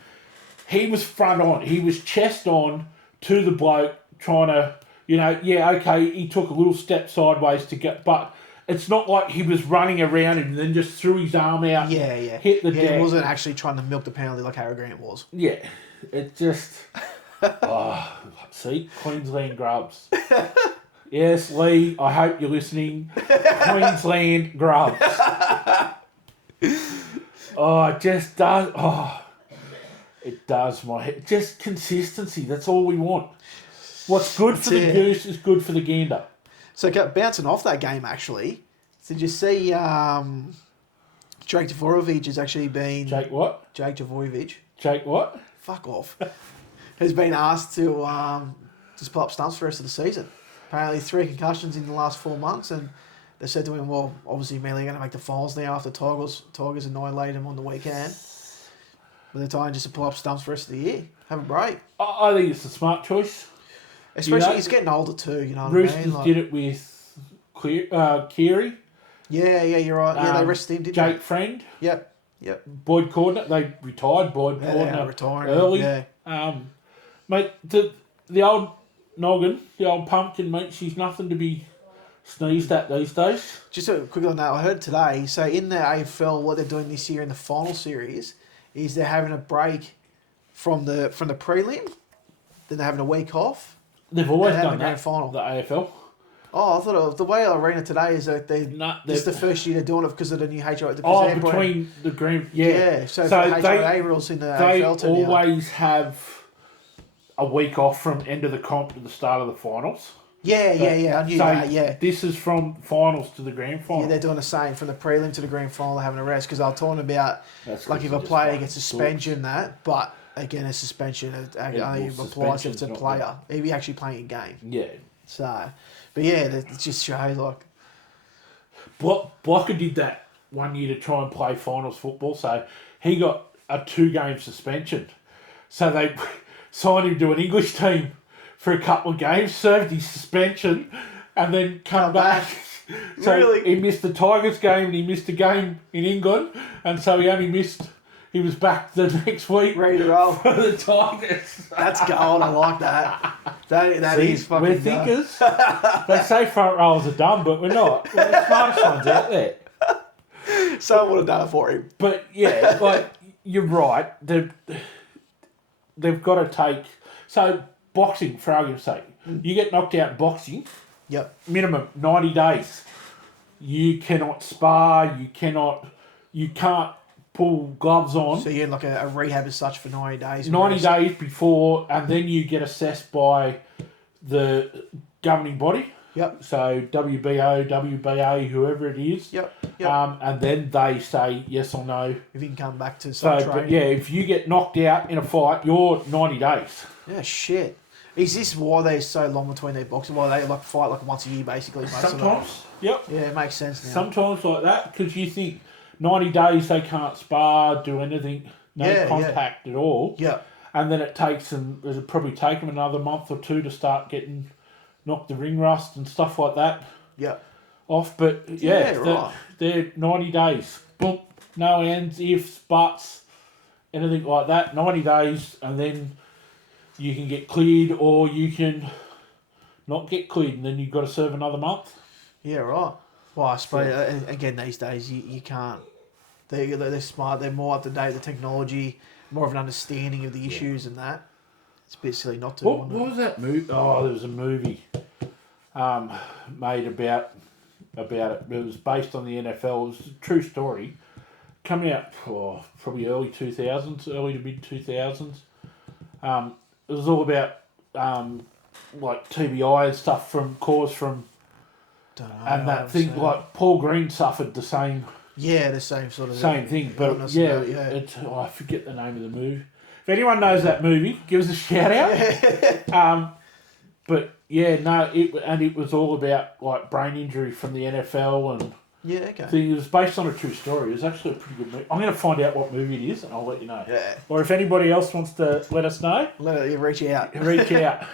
was front on, he was chest on to the bloke trying to he took a little step sideways to get, but it's not like he was running around and then just threw his arm out hit the deck. He wasn't actually trying to milk the penalty like Harry Grant was. It just see, Queensland grubs. Yes, Lee, I hope you're listening. Queensland grubs. It just does. It does my head. Just consistency. That's all we want. What's good for the goose is good for the gander. So, bouncing off that game, actually, did you see Jake Dvojevic has actually been... Jake what? Jake Dvojevic. Jake what? Fuck off. Has been asked to just pull up stumps for the rest of the season. Apparently 3 concussions in the last 4 months, and they said to him, well, obviously Manly are going to make the finals now after Tigers annihilated him on the weekend. But they're trying just to pull up stumps for the rest of the year. Have a break. I think it's a smart choice. Especially he's getting older too, you know what Roosters I mean? Like, did it with Keary. Yeah, you're right. they rested him, didn't they? Jake Friend. Yep. Boyd Cordner. They retired Boyd Cordner retiring early. Yeah. Mate, the old noggin, the old pumpkin, mate, she's nothing to be sneezed at these days. Just a quick on that, I heard today, so in the AFL, what they're doing this year in the final series is they're having a break from the prelim, then they're having a week off. They've always done the grand final. The AFL. Oh, I thought the way I read it today is that this is the first year they're doing it because of the new HIA. Between the grand... Yeah. So the HIA rules in the AFL They always have a week off from end of the comp to the start of the finals. Yeah. I knew that, yeah. This is from finals to the grand final. Yeah, they're doing the same. From the prelim to the grand final, they're having a rest because they were talking about, if a player gets suspension, but again, a suspension only applies if it's a player. If you're actually playing a game. Yeah. So, but yeah, it just shows like... Blocker did that one year to try and play finals football, so he got a 2-game suspension. So they signed him to an English team for a couple of games, served his suspension, and then come back. So really? He missed the Tigers game and he missed a game in England, and so he only missed he was back the next week Ready to roll. for the Tigers. That's gold. I like that. That See, is fucking we're gold. thinkers. They say front rows are dumb, but we're not. We're the smartest ones out there. Someone would have done it for him. But yeah, like you're right. They've got to take. So boxing, for argument's sake, you get knocked out in boxing, Yep. minimum 90 days. You cannot spar. You can't pull gloves on. So you're in like a rehab as such for 90 days. 90 days before, and then you get assessed by the governing body. Yep. So WBO, WBA, whoever it is. Yep. Yep. And then they say yes or no. If you can come back to some So, but training. yeah, if you get knocked out in a fight, you're 90 days. Yeah, shit. Is this why they're so long between their boxing? Why they like fight like once a year, basically? Most of them? Sometimes. Yep. Yeah, it makes sense now. Sometimes like that, because you think 90 days they can't spar, do anything, no contact at all. Yep. And then it takes them, it'll probably take them another month or two to start getting knocked the ring rust and stuff like that Yep. off. But yeah, right. they're 90 days. Boom, no ends, ifs, buts, anything like that. 90 days, and then you can get cleared or you can not get cleared, and then you've got to serve another month. Yeah, right. Well, I suppose, again, these days, you can't. They're smart. They're more up to date with the technology, more of an understanding of the issues and that. It's a bit silly not to. What was that movie? Oh, there was a movie made about it. It was based on the NFL. It was a true story. Coming out probably early 2000s, early to mid 2000s. It was all about like TBI and stuff caused from Don't know, and that thing like Paul Green suffered the same the same sort of thing. But illness yeah, and that, it's I forget the name of the movie. If anyone knows that movie, give us a shout out. But yeah, no, it was all about like brain injury from the NFL and yeah, okay. it was based on a true story. It was actually a pretty good movie. I'm going to find out what movie it is and I'll let you know. Yeah. Or if anybody else wants to let us know, You reach out. reach out.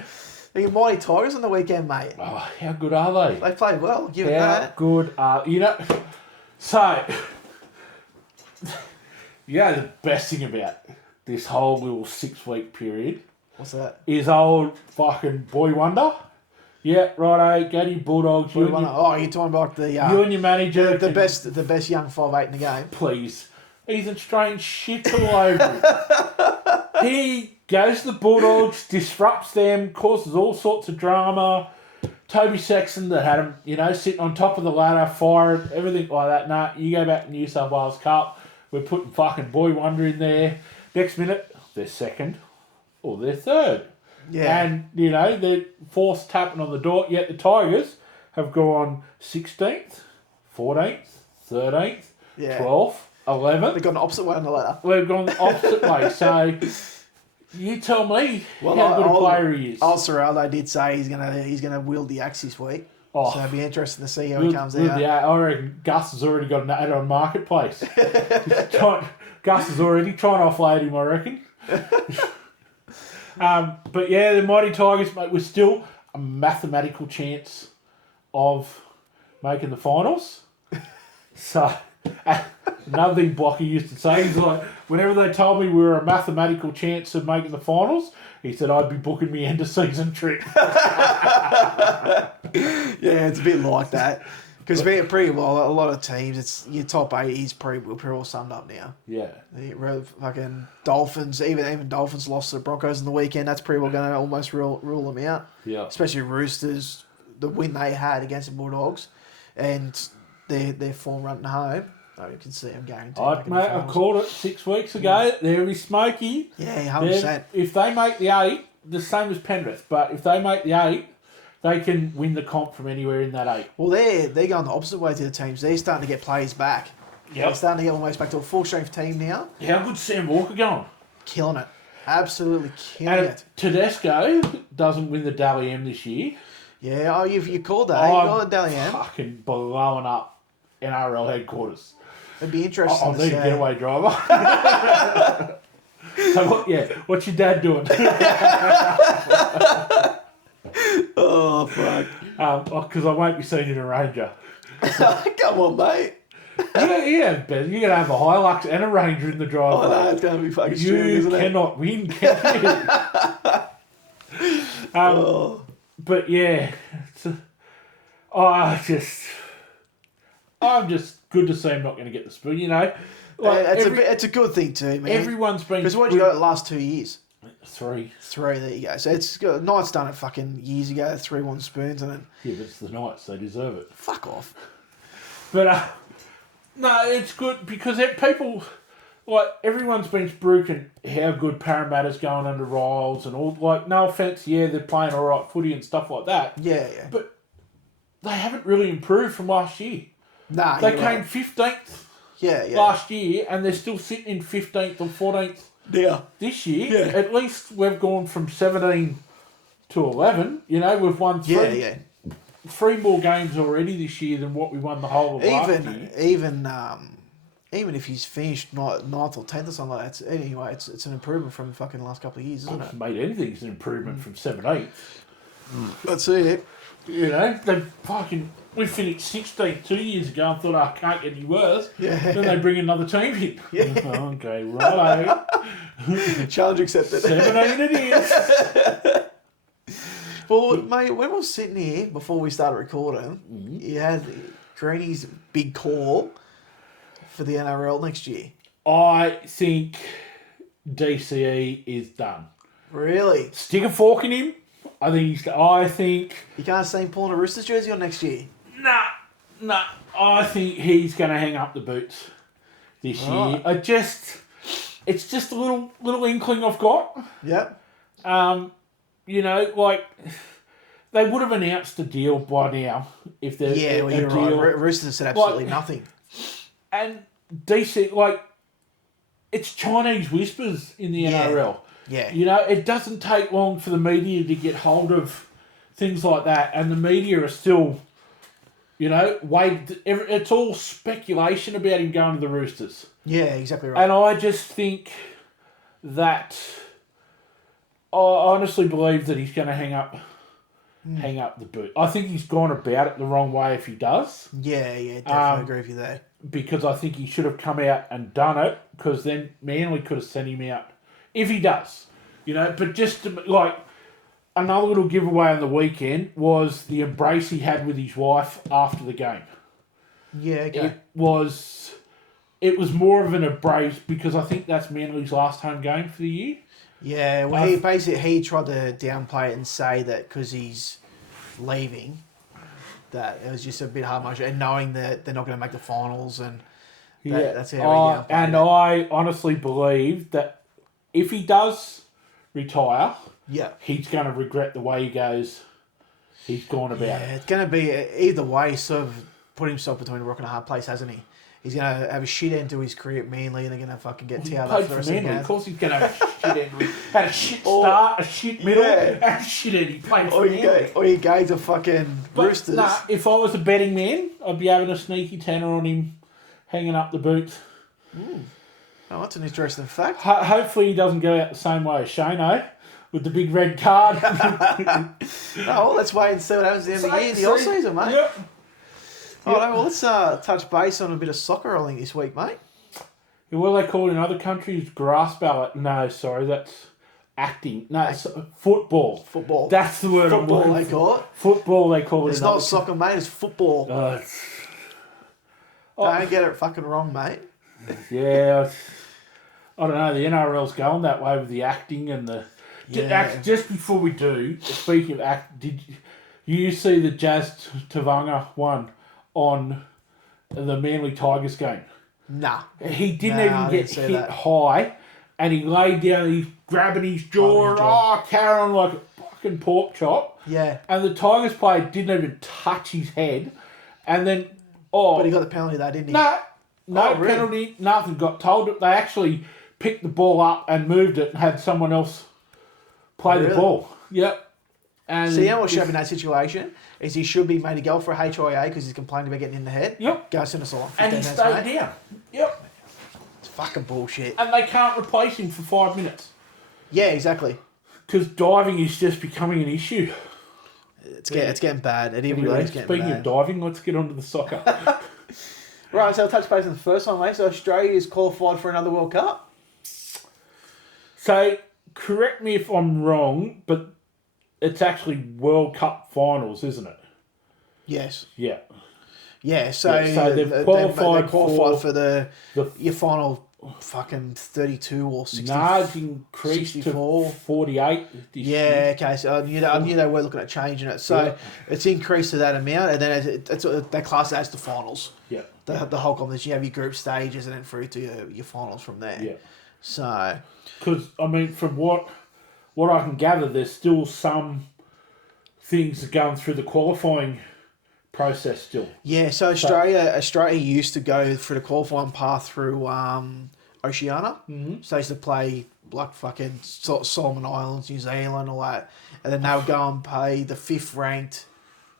The Mighty Tigers on the weekend, mate. Oh, how good are they? They played well. Give it How that. good are so the best thing about this whole little 6-week period What's that? is old fucking Boy Wonder. Yeah, righto, go to your Bulldogs. You and You're talking about the you and your manager. the best young 5'8" in the game. Please. Ethan Strange shit all over it. He goes to the Bulldogs, disrupts them, causes all sorts of drama. Toby Sexton that had him, sitting on top of the ladder, fired, everything like that. Nah, you go back to New South Wales Cup. We're putting fucking Boy Wonder in there. Next minute, they're second or they're third. Yeah. And, they're fourth tapping on the door. Yet the Tigers have gone 16th, 14th, 13th, Yeah. 12th, 11th. They've gone the opposite way on the ladder. We've gone the opposite way. So you tell me how good a player he is. Serraldo did say he's gonna wield the axe this week. Oh. So it'll be interesting to see how he comes out. Yeah, I reckon Gus has already got an ad on Marketplace. Gus is already trying to offload him, I reckon. But yeah, the Mighty Tigers, mate, we're still a mathematical chance of making the finals. So, another thing Blocky used to say, he's like, whenever they told me we were a mathematical chance of making the finals, he said I'd be booking me end of season trip. Yeah, it's a bit like that. Because pretty well, a lot of teams, it's your top 8 is pretty well summed up now. Yeah. The fucking Dolphins, even Dolphins lost to the Broncos in the weekend. That's pretty well going to almost rule them out. Yeah. Especially Roosters, the win they had against the Bulldogs, and their form running home. You can see them guaranteed. I called it 6 weeks ago. They'll be smoky. Yeah, 100%. If they make the 8, the same as Penrith, but if they make the 8, they can win the comp from anywhere in that 8. Well, they're going the opposite way to the teams. They're starting to get players back. Yep. They're starting to get almost back to a full-strength team now. How good's Sam Walker going? Killing it. Absolutely killing And it. Tedesco doesn't win the Dally M this year. Yeah, you called that. You called it Dally M. Fucking blowing up NRL headquarters. It'd be interesting I'll to need see. a getaway driver. So, what's your dad doing? Oh, fuck. Because I won't be seen in a Ranger. Come on, mate. Yeah, but you're going to have a Hilux and a Ranger in the driveway. Oh, no, it's going to be fucking stupid, isn't it? You cannot win, can you? But yeah, I'm just good to see him not going to get the spoon, you know. Like It's a good thing too, man. Everyone's been... Because what you got the last 2 years? Three, there you go. So it's good. Knights done it fucking years ago, 3 won spoons, and then... Yeah, but it's the Knights, they deserve it. Fuck off. But, no, it's good because people... Like, everyone's been spruiking how good Parramatta's going under Riles and all... Like, no offence, yeah, they're playing all right footy and stuff like that. Yeah. But they haven't really improved from last year. Nah, They came 15th last year, and they're still sitting in 15th or 14th this year. Yeah. At least we've gone from 17 to 11. You know, we've won three more games already this year than what we won the whole of last year. Even if he's finished 9th or 10th or something like that, it's an improvement from fucking last couple of years, isn't it? Made anything's an improvement from 17th. That's it. You know, we finished 16th 2 years ago and thought, I can't get any worse. Yeah. Then they bring another team in. Yeah. Okay, righto. Challenge accepted. 17 it is. Well, mate, when we were sitting here before we started recording, you had Greeny's big call for the NRL next year. I think DCE is done. Really? Stick a fork in him. I think You can't see him pulling a Roosters jersey on next year. Nah. I think he's going to hang up the boots this year. It's just a little inkling I've got. Yep. You know, like they would have announced a deal by now if they're you're right. Roosters said absolutely nothing. And DC, like, it's Chinese whispers in the NRL. Yeah. You know, it doesn't take long for the media to get hold of things like that, and the media are still, you know, it's all speculation about him going to the Roosters. Yeah, exactly right. And I just think that I honestly believe that he's going to hang up the boot. I think he's gone about it the wrong way if he does. Yeah, definitely agree with you there. Because I think he should have come out and done it, because then Manly could have sent him out. If he does, you know, but just to, like, another little giveaway on the weekend was the embrace he had with his wife after the game. Yeah, okay. It was more of an embrace because I think that's Manly's last home game for the year. Yeah, well, he tried to downplay it and say that because he's leaving, that it was just a bit hard motion, and knowing that they're not going to make the finals, and that's how he downplayed and it. I honestly believe that if he does retire, he's going to regret the way he's gone about it. Yeah, it's going to be either way. Sort of put himself between a rock and a hard place, hasn't he? He's going to have a shit end to his career at Manly, and they're going to fucking get towed up for the rest of the game. Of course he's going to have a shit end. Had a shit start, a shit middle, and a shit end. He played for Manly. All you guys are fucking Roosters. Nah, if I was a betting man, I'd be having a sneaky tenner on him hanging up the boots. Oh, that's an interesting fact. Hopefully he doesn't go out the same way as Shano with the big red card. Well, let's wait and see what happens at the end of the year, the off-season, mate. Yep. All right, well, let's touch base on a bit of soccer, I think, this week, mate. What are they called in other countries? Grass ballet. No, sorry, that's acting. No, it's football. Football. That's the word football I'm they call it. Football, they call it. It's not soccer, mate, it's football. Don't get it fucking wrong, mate. Yeah, I don't know. The NRL's going that way with the acting and the... Just before we do, speaking of act, did you see the Jazz Tavanga one on the Manly Tigers game? Nah. He didn't even get hit high, and he laid down, he's grabbing his jaw, carrying on like a fucking pork chop. Yeah. And the Tigers player didn't even touch his head, and then... But he got the penalty though, didn't he? No penalty, nothing. Got told that they actually picked the ball up and moved it and had someone else play the ball. Yep. And see, what should have in that situation is he should be made to go for a HIA because he's complaining about getting in the head. Yep. Go send us all on 15 and he minutes, stayed mate. down. Yep. It's fucking bullshit. And they can't replace him for 5 minutes. Yeah, exactly. Because diving is just becoming an issue. It's getting bad. It anyway, is getting speaking bad. of diving, let's get on to the soccer. Right, so I'll touch base on the first one, mate. So Australia is qualified for another World Cup. So, correct me if I'm wrong, but it's actually World Cup finals, isn't it? Yes. Yeah. Yeah, so, So they've qualified for the your final fucking 32 or 60. Nars increased 64. to 48 this year. Okay, so I knew they were looking at changing it. So it's increased to that amount, and then it's they class it as the finals. Yeah. The whole competition, you have your group stages and then through to your finals from there. Yeah. So... Because, I mean, from what I can gather, there's still some things that are going through the qualifying process still. Yeah, so Australia used to go through the qualifying path through Oceania. Mm-hmm. So they used to play like fucking Solomon Islands, New Zealand, all that. And then they would go and play the 5th ranked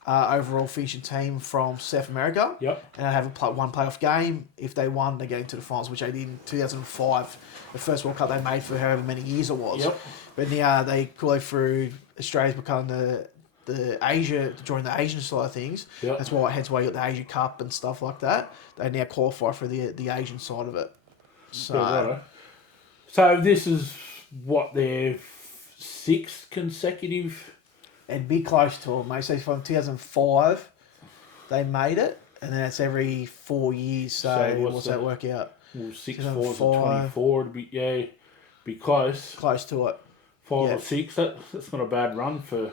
overall finishing team from South America. Yep. And they'd have one playoff game. If they won, they get into the finals, which they did in 2005. The first World Cup they made for however many years it was. Yep. But now they go through Australia's become the Asia, join the Asian side of things. Yep. Hence why you got the Asia Cup and stuff like that. They now qualify for the Asian side of it. So this is what their 6th consecutive. It'd be close to it, mate. So from 2005, they made it, and then it's every 4 years. So what's that work out? Well, 6 4 is 24. It'd be close. Close to it. 5 or 6. That's not a bad run for.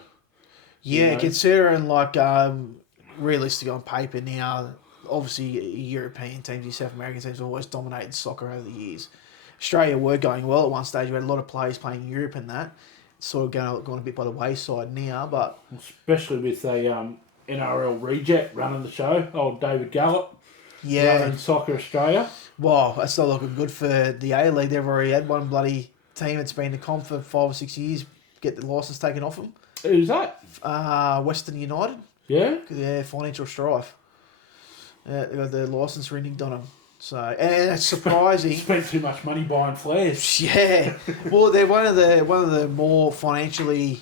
Yeah, considering like realistic on paper now, obviously European teams, your South American teams have always dominated soccer over the years. Australia were going well at one stage. We had a lot of players playing in Europe and that. It's sort of going a bit by the wayside now, but... Especially with a NRL reject running the show, old David Gallop. Yeah. Running Soccer Australia. Well, that's not looking good for the A-League. They've already had one bloody team that's been in the comp for 5 or 6 years get the licence taken off them. Who's that? Western United. Yeah? Yeah, financial strife. They got the licence reneged on them. So, and it's surprising. Spent too much money buying flares. Yeah. Well, they're one of the more financially,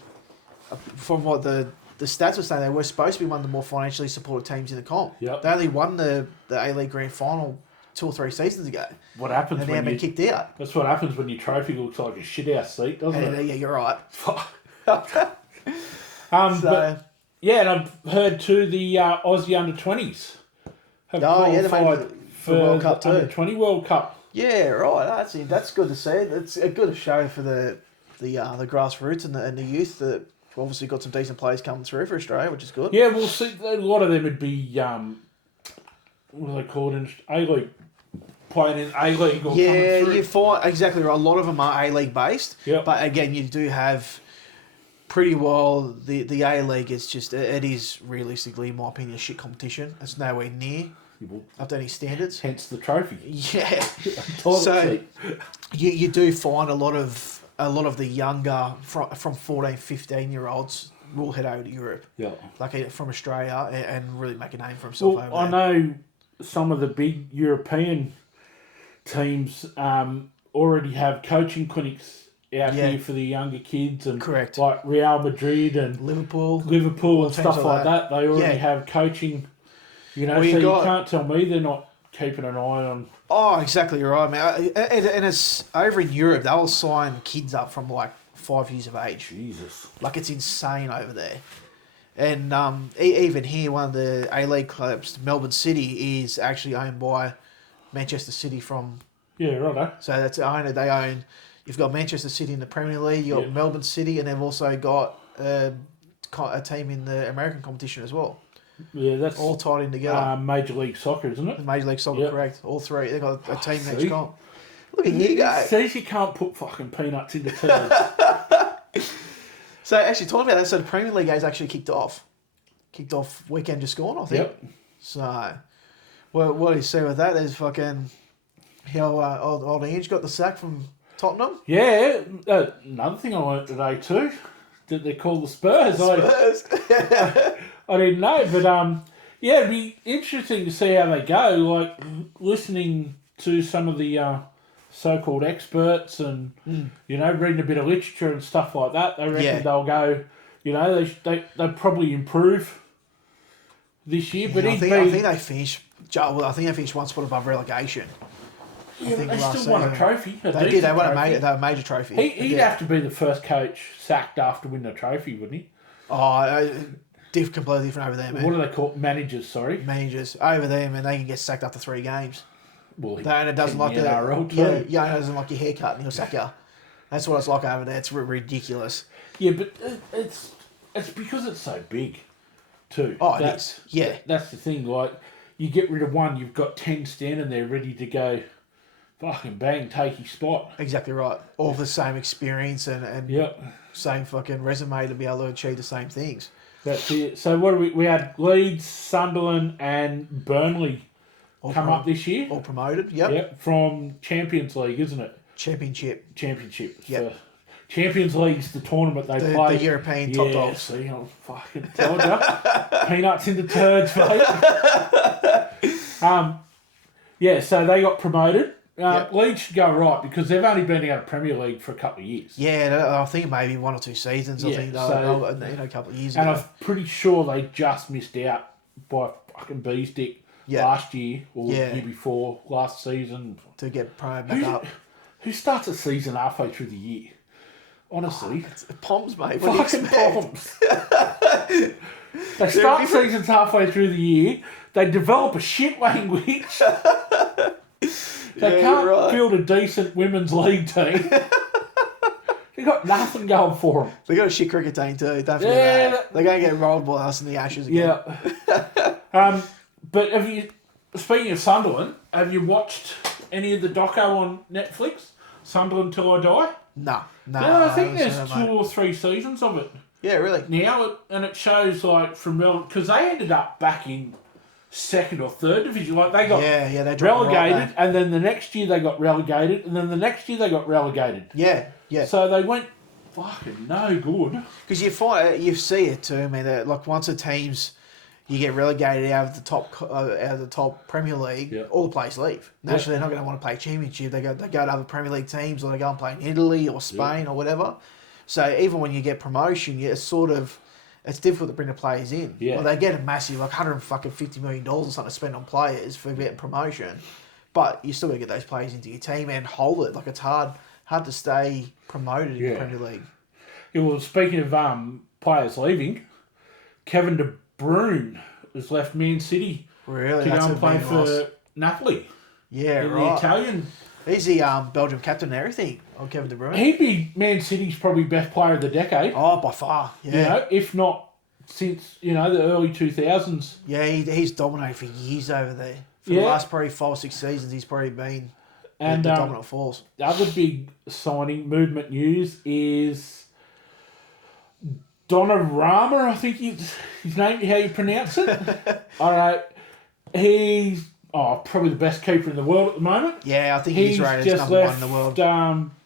from what the stats were saying, they were supposed to be one of the more financially supported teams in the comp. Yep. They only won the A-League Grand Final 2 or 3 seasons ago. What happens and when they been kicked out? That's what happens when your trophy looks like a shithouse seat, doesn't it? Yeah, you're right. But yeah, and I've heard too the Aussie under-20s have qualified for World Cup too. Under-20 World Cup. Yeah, right. That's good to see. It's a good show for the grassroots and the youth that obviously got some decent players coming through for Australia, which is good. Yeah, we'll see. A lot of them would be what are they called in A-League? Playing in A-League or coming through. You find exactly right. A lot of them are A-League based. Yep. But again, you do have pretty well the A-League. It is realistically, in my opinion, a shit competition. It's nowhere near up to any standards. Hence the trophy. Yeah. So you do find a lot of the younger from 14, 15-year-olds will head over to Europe. Yeah. Like from Australia and really make a name for himself over there. I know some of the big European teams already have coaching clinics out here for the younger kids, and correct, like Real Madrid and Liverpool and stuff like that. They already have coaching. You know, you can't tell me they're not keeping an eye on. Oh, exactly right, man. And it's over in Europe. They'll sign kids up from like 5 years of age. Jesus, like it's insane over there. And even here, one of the A-League clubs, Melbourne City, is actually owned by Manchester City from... Yeah, right. So that's they own... You've got Manchester City in the Premier League, you've got Melbourne City, and they've also got a team in the American competition as well. Yeah, that's... all tied in together. Major League Soccer, isn't it? Major League Soccer, correct. All three. They've got a team in each comp. Look at you go. Says you can't put fucking peanuts into turds. So actually, talking about that, so the Premier League has actually kicked off. Kicked off weekend just gone, I think. Yep. So, well, what do you see with that? There's fucking how old Ange got the sack from Tottenham. Yeah. Another thing I learned today too, that they're called the Spurs. I didn't know, but yeah, it'd be interesting to see how they go. Like listening to some of the so-called experts and you know, reading a bit of literature and stuff like that. They reckon they'll go. You know, they probably improve this year, but I he'd think be... they finished. Well, I think they finished one spot above relegation. Yeah, think but they last still won a season- trophy. They did. They won a major trophy. He'd have to be the first coach sacked after winning a trophy, wouldn't he? Completely different over there, man. What do they call managers? Sorry, Managers over there, man. They can get sacked after 3 games. well, The owner doesn't like the NRL too. yeah, owner doesn't like your haircut, and he'll sack you. That's what it's like over there. It's ridiculous. Yeah, but it's because it's so big, too. Oh, it is. Yeah. That's the thing. Like, you get rid of one, you've got 10 standing there ready to go. Fucking bang, take his spot. Exactly right. All of the same experience and Yep. same fucking resume to be able to achieve the same things. That's it. So what do we had Leeds, Sunderland, and Burnley come up this year. All promoted. Yep. Yep, from Champions League, isn't it? Championship. Yep. So Champions League's the tournament they play. The European top dogs. See, I fucking told you. Peanuts into turds, mate. Yeah, so they got promoted. Leeds should go right because they've only been out of Premier League for a couple of years. Yeah, I think maybe 1 or 2 seasons. I think a couple of years ago. And I'm pretty sure they just missed out by fucking bee's dick last year or year before, last season. To get promoted back up. Who starts a season halfway through the year? Honestly. It's Poms, mate. Fucking Poms. They start seasons halfway through the year. They develop a shit language. They can't build a decent women's league team. They got nothing going for them. They got a shit cricket team too. Don't forget that. They're going to get rolled by us in the Ashes again. Yeah. But speaking of Sunderland, have you watched any of the doco on Netflix? Sunderland Till I Die? No. Yeah, I think there's 2 or 3 seasons of it. Yeah, really. Now, and it shows like from because they ended up back in 2nd or 3rd division. Like they got they relegated, and then the next year they got relegated, and then the next year they got relegated. Yeah. So they went fucking no good. Because you see it too, man. That like once the teams you get relegated out of the top Premier League, all the players leave. Naturally, they're not going to want to play Championship. They go to other Premier League teams, or they go and play in Italy or Spain or whatever. So even when you get promotion, it's difficult to bring the players in. Yeah. Well, they get a massive $150 million or something to spend on players for getting promotion, but you still got to get those players into your team and hold it. Like it's hard to stay promoted in the Premier League. Yeah, well, speaking of players leaving, Kevin De Bruyne has left Man City to go and play for Napoli. Yeah, in right. the Italian. He's the Belgium captain and everything. Kevin De Bruyne. He'd be Man City's probably best player of the decade. Oh, by far. Yeah. You know, if not since the early 2000s. Yeah, he's dominated for years over there. For the last probably 5 or 6 seasons, he's probably been the dominant force. The other big signing, movement news is Donnarumma, I think his name, how you pronounce it. All right. He's probably the best keeper in the world at the moment. Yeah, I think he's rated as number 1 in the world.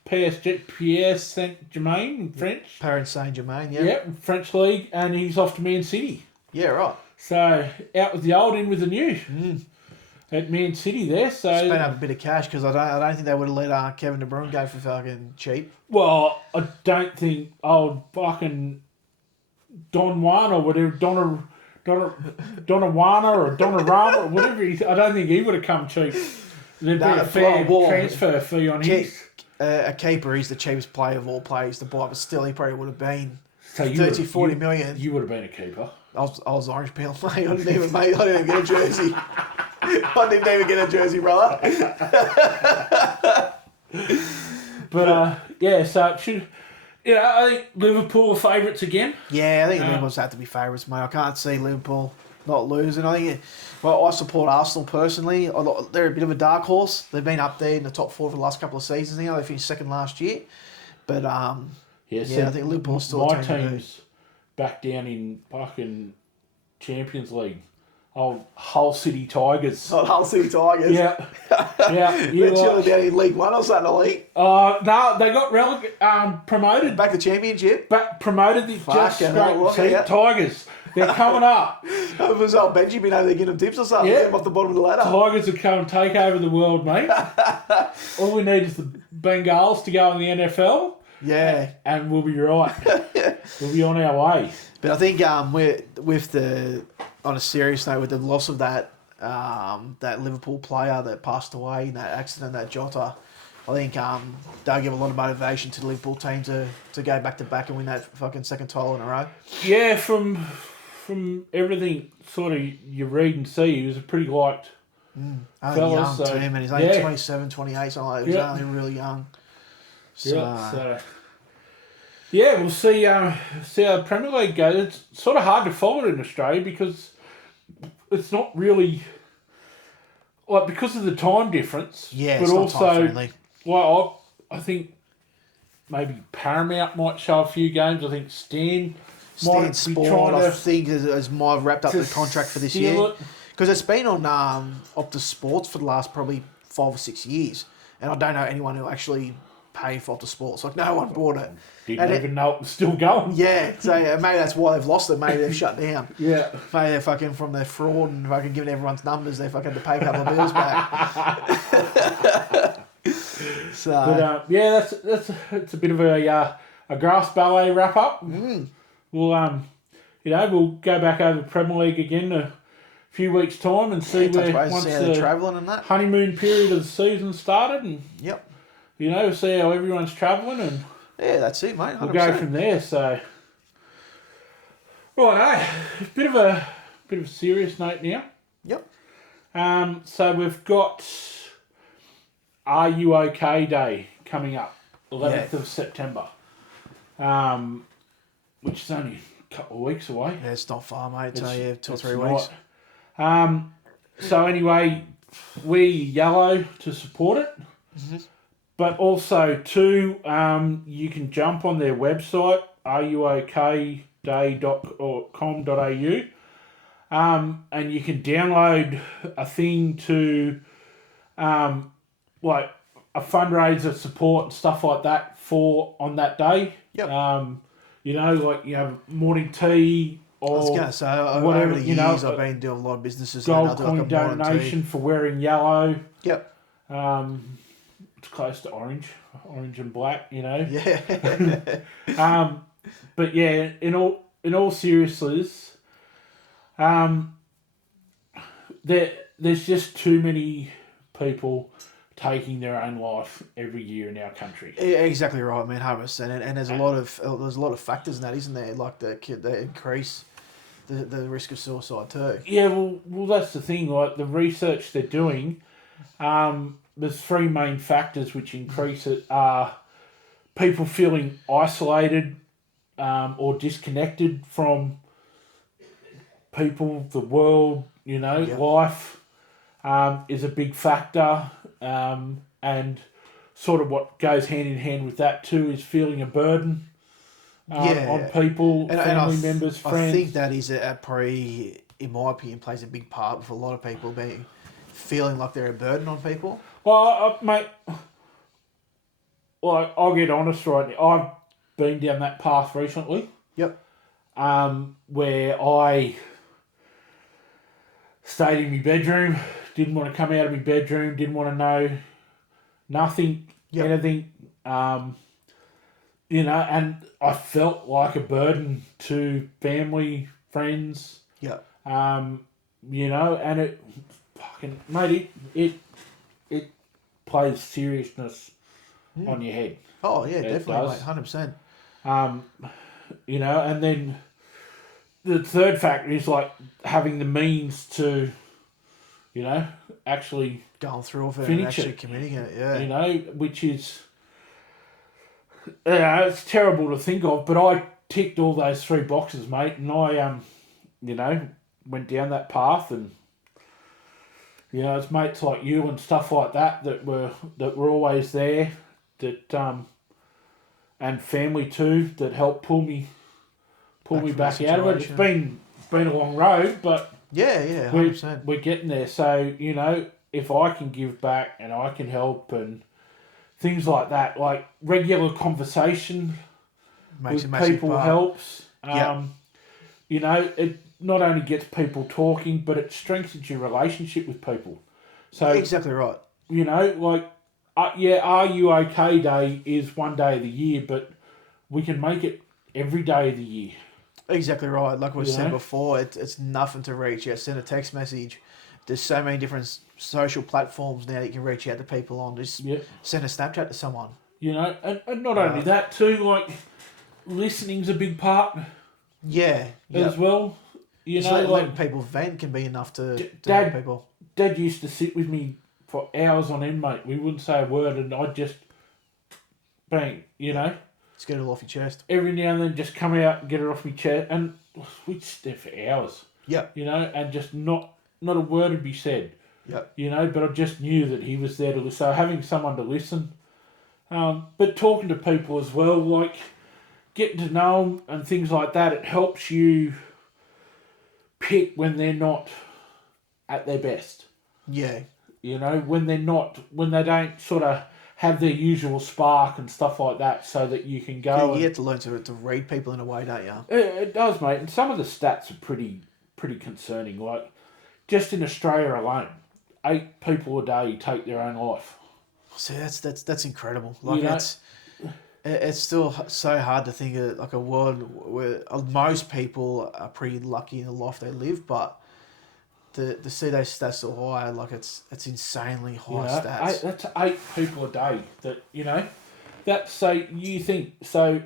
PSG Saint-Germain in French. Paris Saint-Germain, yeah. Yeah, French league, and he's off to Man City. Yeah, right. So, out with the old, in with the new. At Man City there, so... Spent up a bit of cash, because I don't think they would have let Kevin De Bruyne go for fucking cheap. Well, I don't think old fucking Don Juan or whatever, Donnawana or Donnarumma or whatever, I don't think he would have come cheap. There'd be a fair transfer fee on his. A keeper, he's the cheapest player of all players to buy, but still he probably would have been so 40 million. You would have been a keeper. I was orange peel, mate. I didn't even get a jersey. I didn't even get a jersey, brother. But so it should. I think Liverpool are favourites again. Yeah, I think Liverpool's have to be favourites, mate. I can't see Liverpool not losing. I think. I support Arsenal personally. They're a bit of a dark horse. They've been up there in the top 4 for the last couple of seasons. They finished 2nd last year, but I think Liverpool's still my team's back down in fucking Champions League. Hull City Tigers. Hull City Tigers. Yeah. They're chilling down in League 1 or something, I think. No, they got promoted. Back to Championship? Promoted the Tigers. They're coming up. It was old Benji been over there getting them tips or something. Yeah. Off the bottom of the ladder. Tigers will come and take over the world, mate. All we need is the Bengals to go in the NFL. Yeah. And we'll be right. We'll be on our way. But I think with the on a serious note, with the loss of that that Liverpool player that passed away in that accident, that Jota, I think they'll give a lot of motivation to the Liverpool team to go back to back and win that fucking second title in a row. Yeah, from everything sort of you read and see, he was a pretty liked Only fella. young So, team, and he's only 27, 28, something like that. He was only really young. So, yeah, we'll see how the Premier League goes. It's sort of hard to follow it in Australia because it's not really because of the time difference. yeah, but it's not also time friendly. well, I think maybe Paramount might show a few games. I think Stan might Stan be Sport, trying I to think, has might have wrapped up the contract for this steal year. it. Because it's been on Optus Sports for the last probably 5 or 6 years. And I don't know anyone who actually paid for Optus Sports. Like, no one bought it. Didn't even know it was still going. Yeah, so maybe that's why they've lost it. Maybe they've shut down. Yeah. Maybe they're fucking from their fraud and fucking giving everyone's numbers. They fucking had to pay a couple of bills back. So, But that's it's a bit of a grass ballet wrap up. We'll we'll go back over the Premier League again a few weeks' time and see touch where base, once see how they're the travelling and that. honeymoon period of the season started, and Yep. see how everyone's travelling, and Yeah, that's it, mate. 100%. we'll go from there. So, right, bit of a serious note now. Yep. So we've got Are You OK Day coming up, 11th of September, which is only a couple of weeks away. Yeah, it's not far, mate. It's 2 or 3 not. weeks. So anyway, we yellow to support it, but also too, you can jump on their website, ruokday.com.au, and you can download a thing to, like a fundraiser support and stuff like that for on that day. Yep. Like you have morning tea. Or I was going to say, whatever, over the years, I've been doing a lot of businesses. gold and they'll coin do like a morning donation for wearing yellow. tea. Yep. It's close to orange and black, Yeah. But yeah, in all seriousness, there's just too many people taking their own life every year in our country. Yeah, exactly right, man. 100%. And there's a lot of factors in that, isn't there? Like the increase the risk of suicide too. Yeah, well, that's the thing. Like the research they're doing, there's 3 main factors which increase it: are people feeling isolated or disconnected from people, the world. Life is a big factor, and sort of what goes hand in hand with that too is feeling a burden. On people, family members, friends. I think that is probably, in my opinion, plays a big part with a lot of people feeling like they're a burden on people. Well, mate, I'll get honest right now. I've been down that path recently. Yep. Where I stayed in my bedroom, didn't want to come out of my bedroom, didn't want to know nothing, anything. And I felt like a burden to family, friends. Yeah. And it fucking, mate, it plays seriousness on your head. Oh yeah, It definitely, does. mate, 100%. And then the third factor is like having the means to, actually Going through with it and finish actually it. committing it, yeah. Which is, it's terrible to think of, but I ticked all those 3 boxes, mate, and I, went down that path, and it's mates like you and stuff like that were always there, that and family too that helped pull me back out of it. It's been a long road, but yeah, 100%. we're getting there. So if I can give back and I can help and things like that, like regular conversation Makes with a massive people part. helps. Yep. It not only gets people talking, but it strengthens your relationship with people. So Exactly right. Are You OK Day is one day of the year, but we can make it every day of the year. Exactly right. Like we You said know? before, it's nothing to reach. Yeah, send a text message. There's so many different social platforms now that you can reach out to people on. Just Yeah. send a Snapchat to someone. You know, and not only that too, like listening's a big part Yeah, yeah. as well. You Just know, letting like people vent can be enough to help Dad, people. Dad used to sit with me for hours on end, mate. We wouldn't say a word, and I'd just bang, you know. Just get it all off your chest. Every now and then, just come out and get it off my chest, and we'd sit there for hours, Yep, you know, and just not a word would be said, yep. you know. But I just knew that he was there to listen. So having someone to listen, but talking to people as well, like getting to know them and things like that, it helps you pick when they're not at their best. Yeah, You know, when they don't sort of have their usual spark and stuff like that, so that you can go. you get to learn to read people in a way, don't you? It does, mate. And some of the stats are pretty concerning. Like, just in Australia alone, 8 people a day take their own life. See, that's incredible. Like You know? it's still so hard to think of like a world where most people are pretty lucky in the life they live, but to see those stats so high, like it's insanely high You know, stats. that's 8 people a day. That you know, that's so you think so.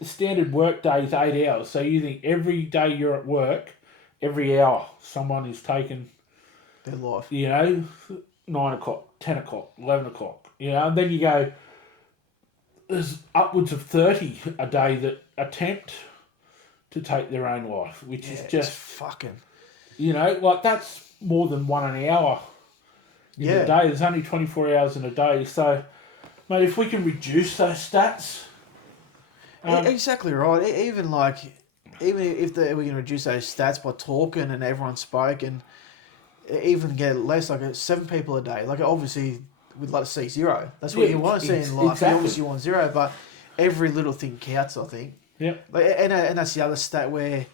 The standard work day is 8 hours. So you think every day you're at work, every hour someone is taking, Their life. you know, 9 o'clock, 10 o'clock, 11 o'clock. You know, and then you go, there's upwards of 30 a day that attempt to take their own life, which is It's just, fucking. you know, like that's more than 1 an hour in a day. There's only 24 hours in a day. So, mate, if we can reduce those stats. Exactly right. Even if we can reduce those stats by talking and everyone spoke and even get less, like 7 people a day. Like obviously, we'd like to see 0. That's what you want to see in life. Exactly. You obviously want 0, but every little thing counts. I think. Yeah. Like and that's the other stat where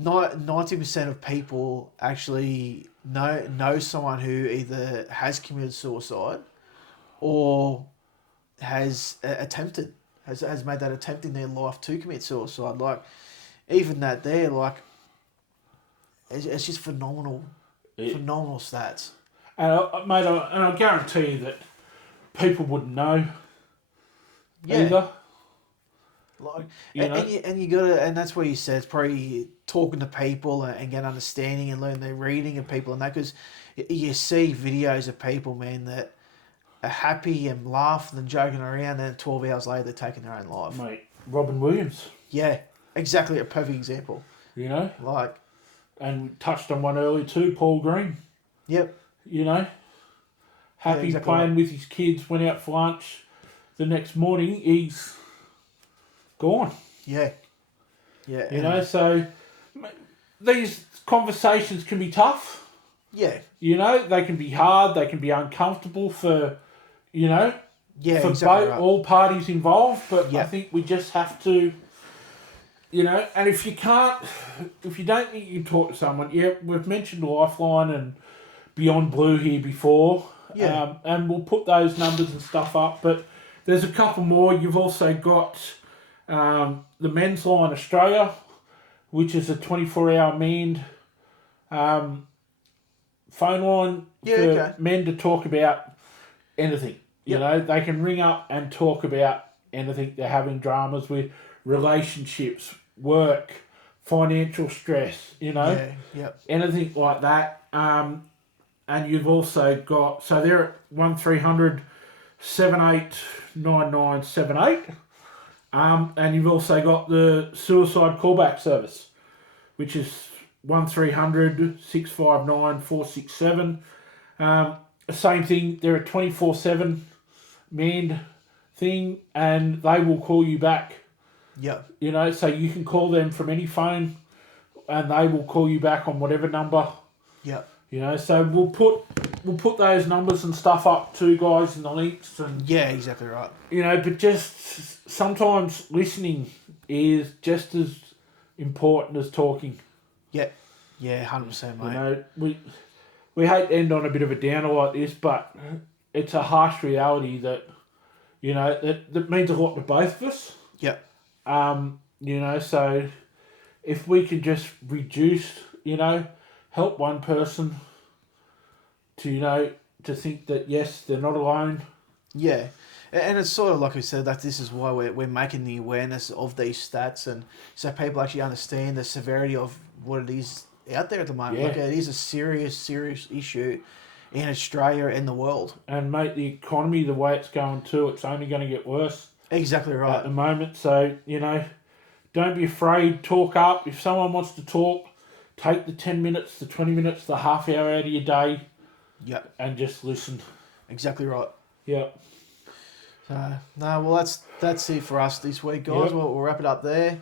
90% of people actually know someone who either has committed suicide or has attempted. Has made that attempt in their life to commit suicide. Like, even that there, like, it's just phenomenal stats. And mate, I guarantee you that people wouldn't know either. Like, You know? and you gotta, and that's where you said it's probably talking to people and get understanding and learn their reading of people and that, because you see videos of people, man, that are happy and laughing and joking around, and 12 hours later they're taking their own life. Mate, Robin Williams. Yeah, exactly, a perfect example. You know? Like, And we touched on one earlier too, Paul Green. yep. You know? Happy exactly playing right. with his kids, went out for lunch. The next morning, he's gone. Yeah. Yeah. You know, so these conversations can be tough. Yeah. You know, they can be hard, they can be uncomfortable for, you know, Yeah, for exactly both right. all parties involved. But Yeah. I think we just have to, you know, and if you don't think you can talk to someone, yeah, we've mentioned Lifeline and Beyond Blue here before. Yeah. And we'll put those numbers and stuff up. But there's a couple more. You've also got the Men's Line Australia, which is a 24-hour manned phone line for men to talk about anything. You know, they can ring up and talk about anything. They're having dramas with relationships, work, financial stress, you know, anything like that. And you've also got, so they're at 1300 789978. And you've also got the suicide callback service, which is 1300 659 467. Same thing, they're a 24/7 manned thing, and they will call you back. Yeah. You know, so you can call them from any phone, and they will call you back on whatever number. Yeah. You know, so we'll put those numbers and stuff up too, guys, in the links, and Yeah, exactly right. you know, but just sometimes listening is just as important as talking. Yeah. Yeah, 100%, mate. You know, we hate to end on a bit of a downer like this, but it's a harsh reality that, you know, that means a lot to both of us. Yeah. You know, so if we could just reduce, help one person to, to think that, yes, they're not alone. Yeah. And it's sort of like we said, that this is why we're making the awareness of these stats, and so people actually understand the severity of what it is out there at the moment. Yeah. Like, it is a serious issue in Australia and the world. And, mate, the economy, the way it's going too, it's only going to get worse. Exactly right. At the moment. So, don't be afraid. Talk up. If someone wants to talk, take the 10 minutes, the 20 minutes, the half hour out of your day. Yep. And just listen. Exactly right. Yep. Well, that's it for us this week, guys. Yep. We'll wrap it up there.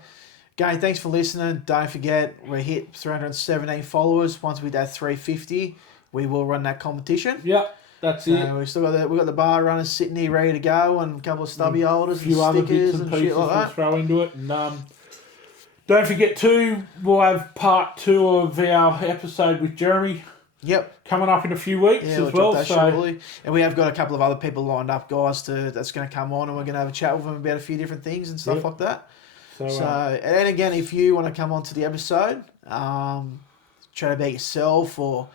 Again, thanks for listening. Don't forget, we hit 317 followers. Once we hit that 350, we will run that competition. Yep, that's it. We've still got the bar runners sitting here ready to go, and a couple of stubby holders, a few and other stickers bits and and pieces shit like we'll that. throw into it. And don't forget too, we'll have part 2 of our episode with Jeremy. Yep. Coming up in a few weeks as well. That shortly. And we have got a couple of other people lined up, guys, that's going to come on, and we're going to have a chat with them about a few different things and stuff like that. So, and again, if you want to come on to the episode, chat about yourself or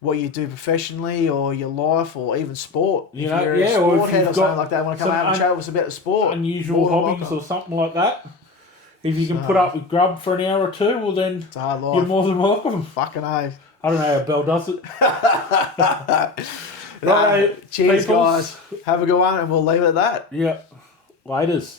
what you do professionally or your life or even sport. If you're a sport head or something like that, want to come out and chat with us about the sport. Unusual hobbies or something like that. If you can put up with grub for an hour or two, well then it's a hard life. You're more than welcome. Fucking A. I don't know how Bell does it. Right, cheers, peoples. guys. Have a good one, and we'll leave it at that. Yeah. Laters.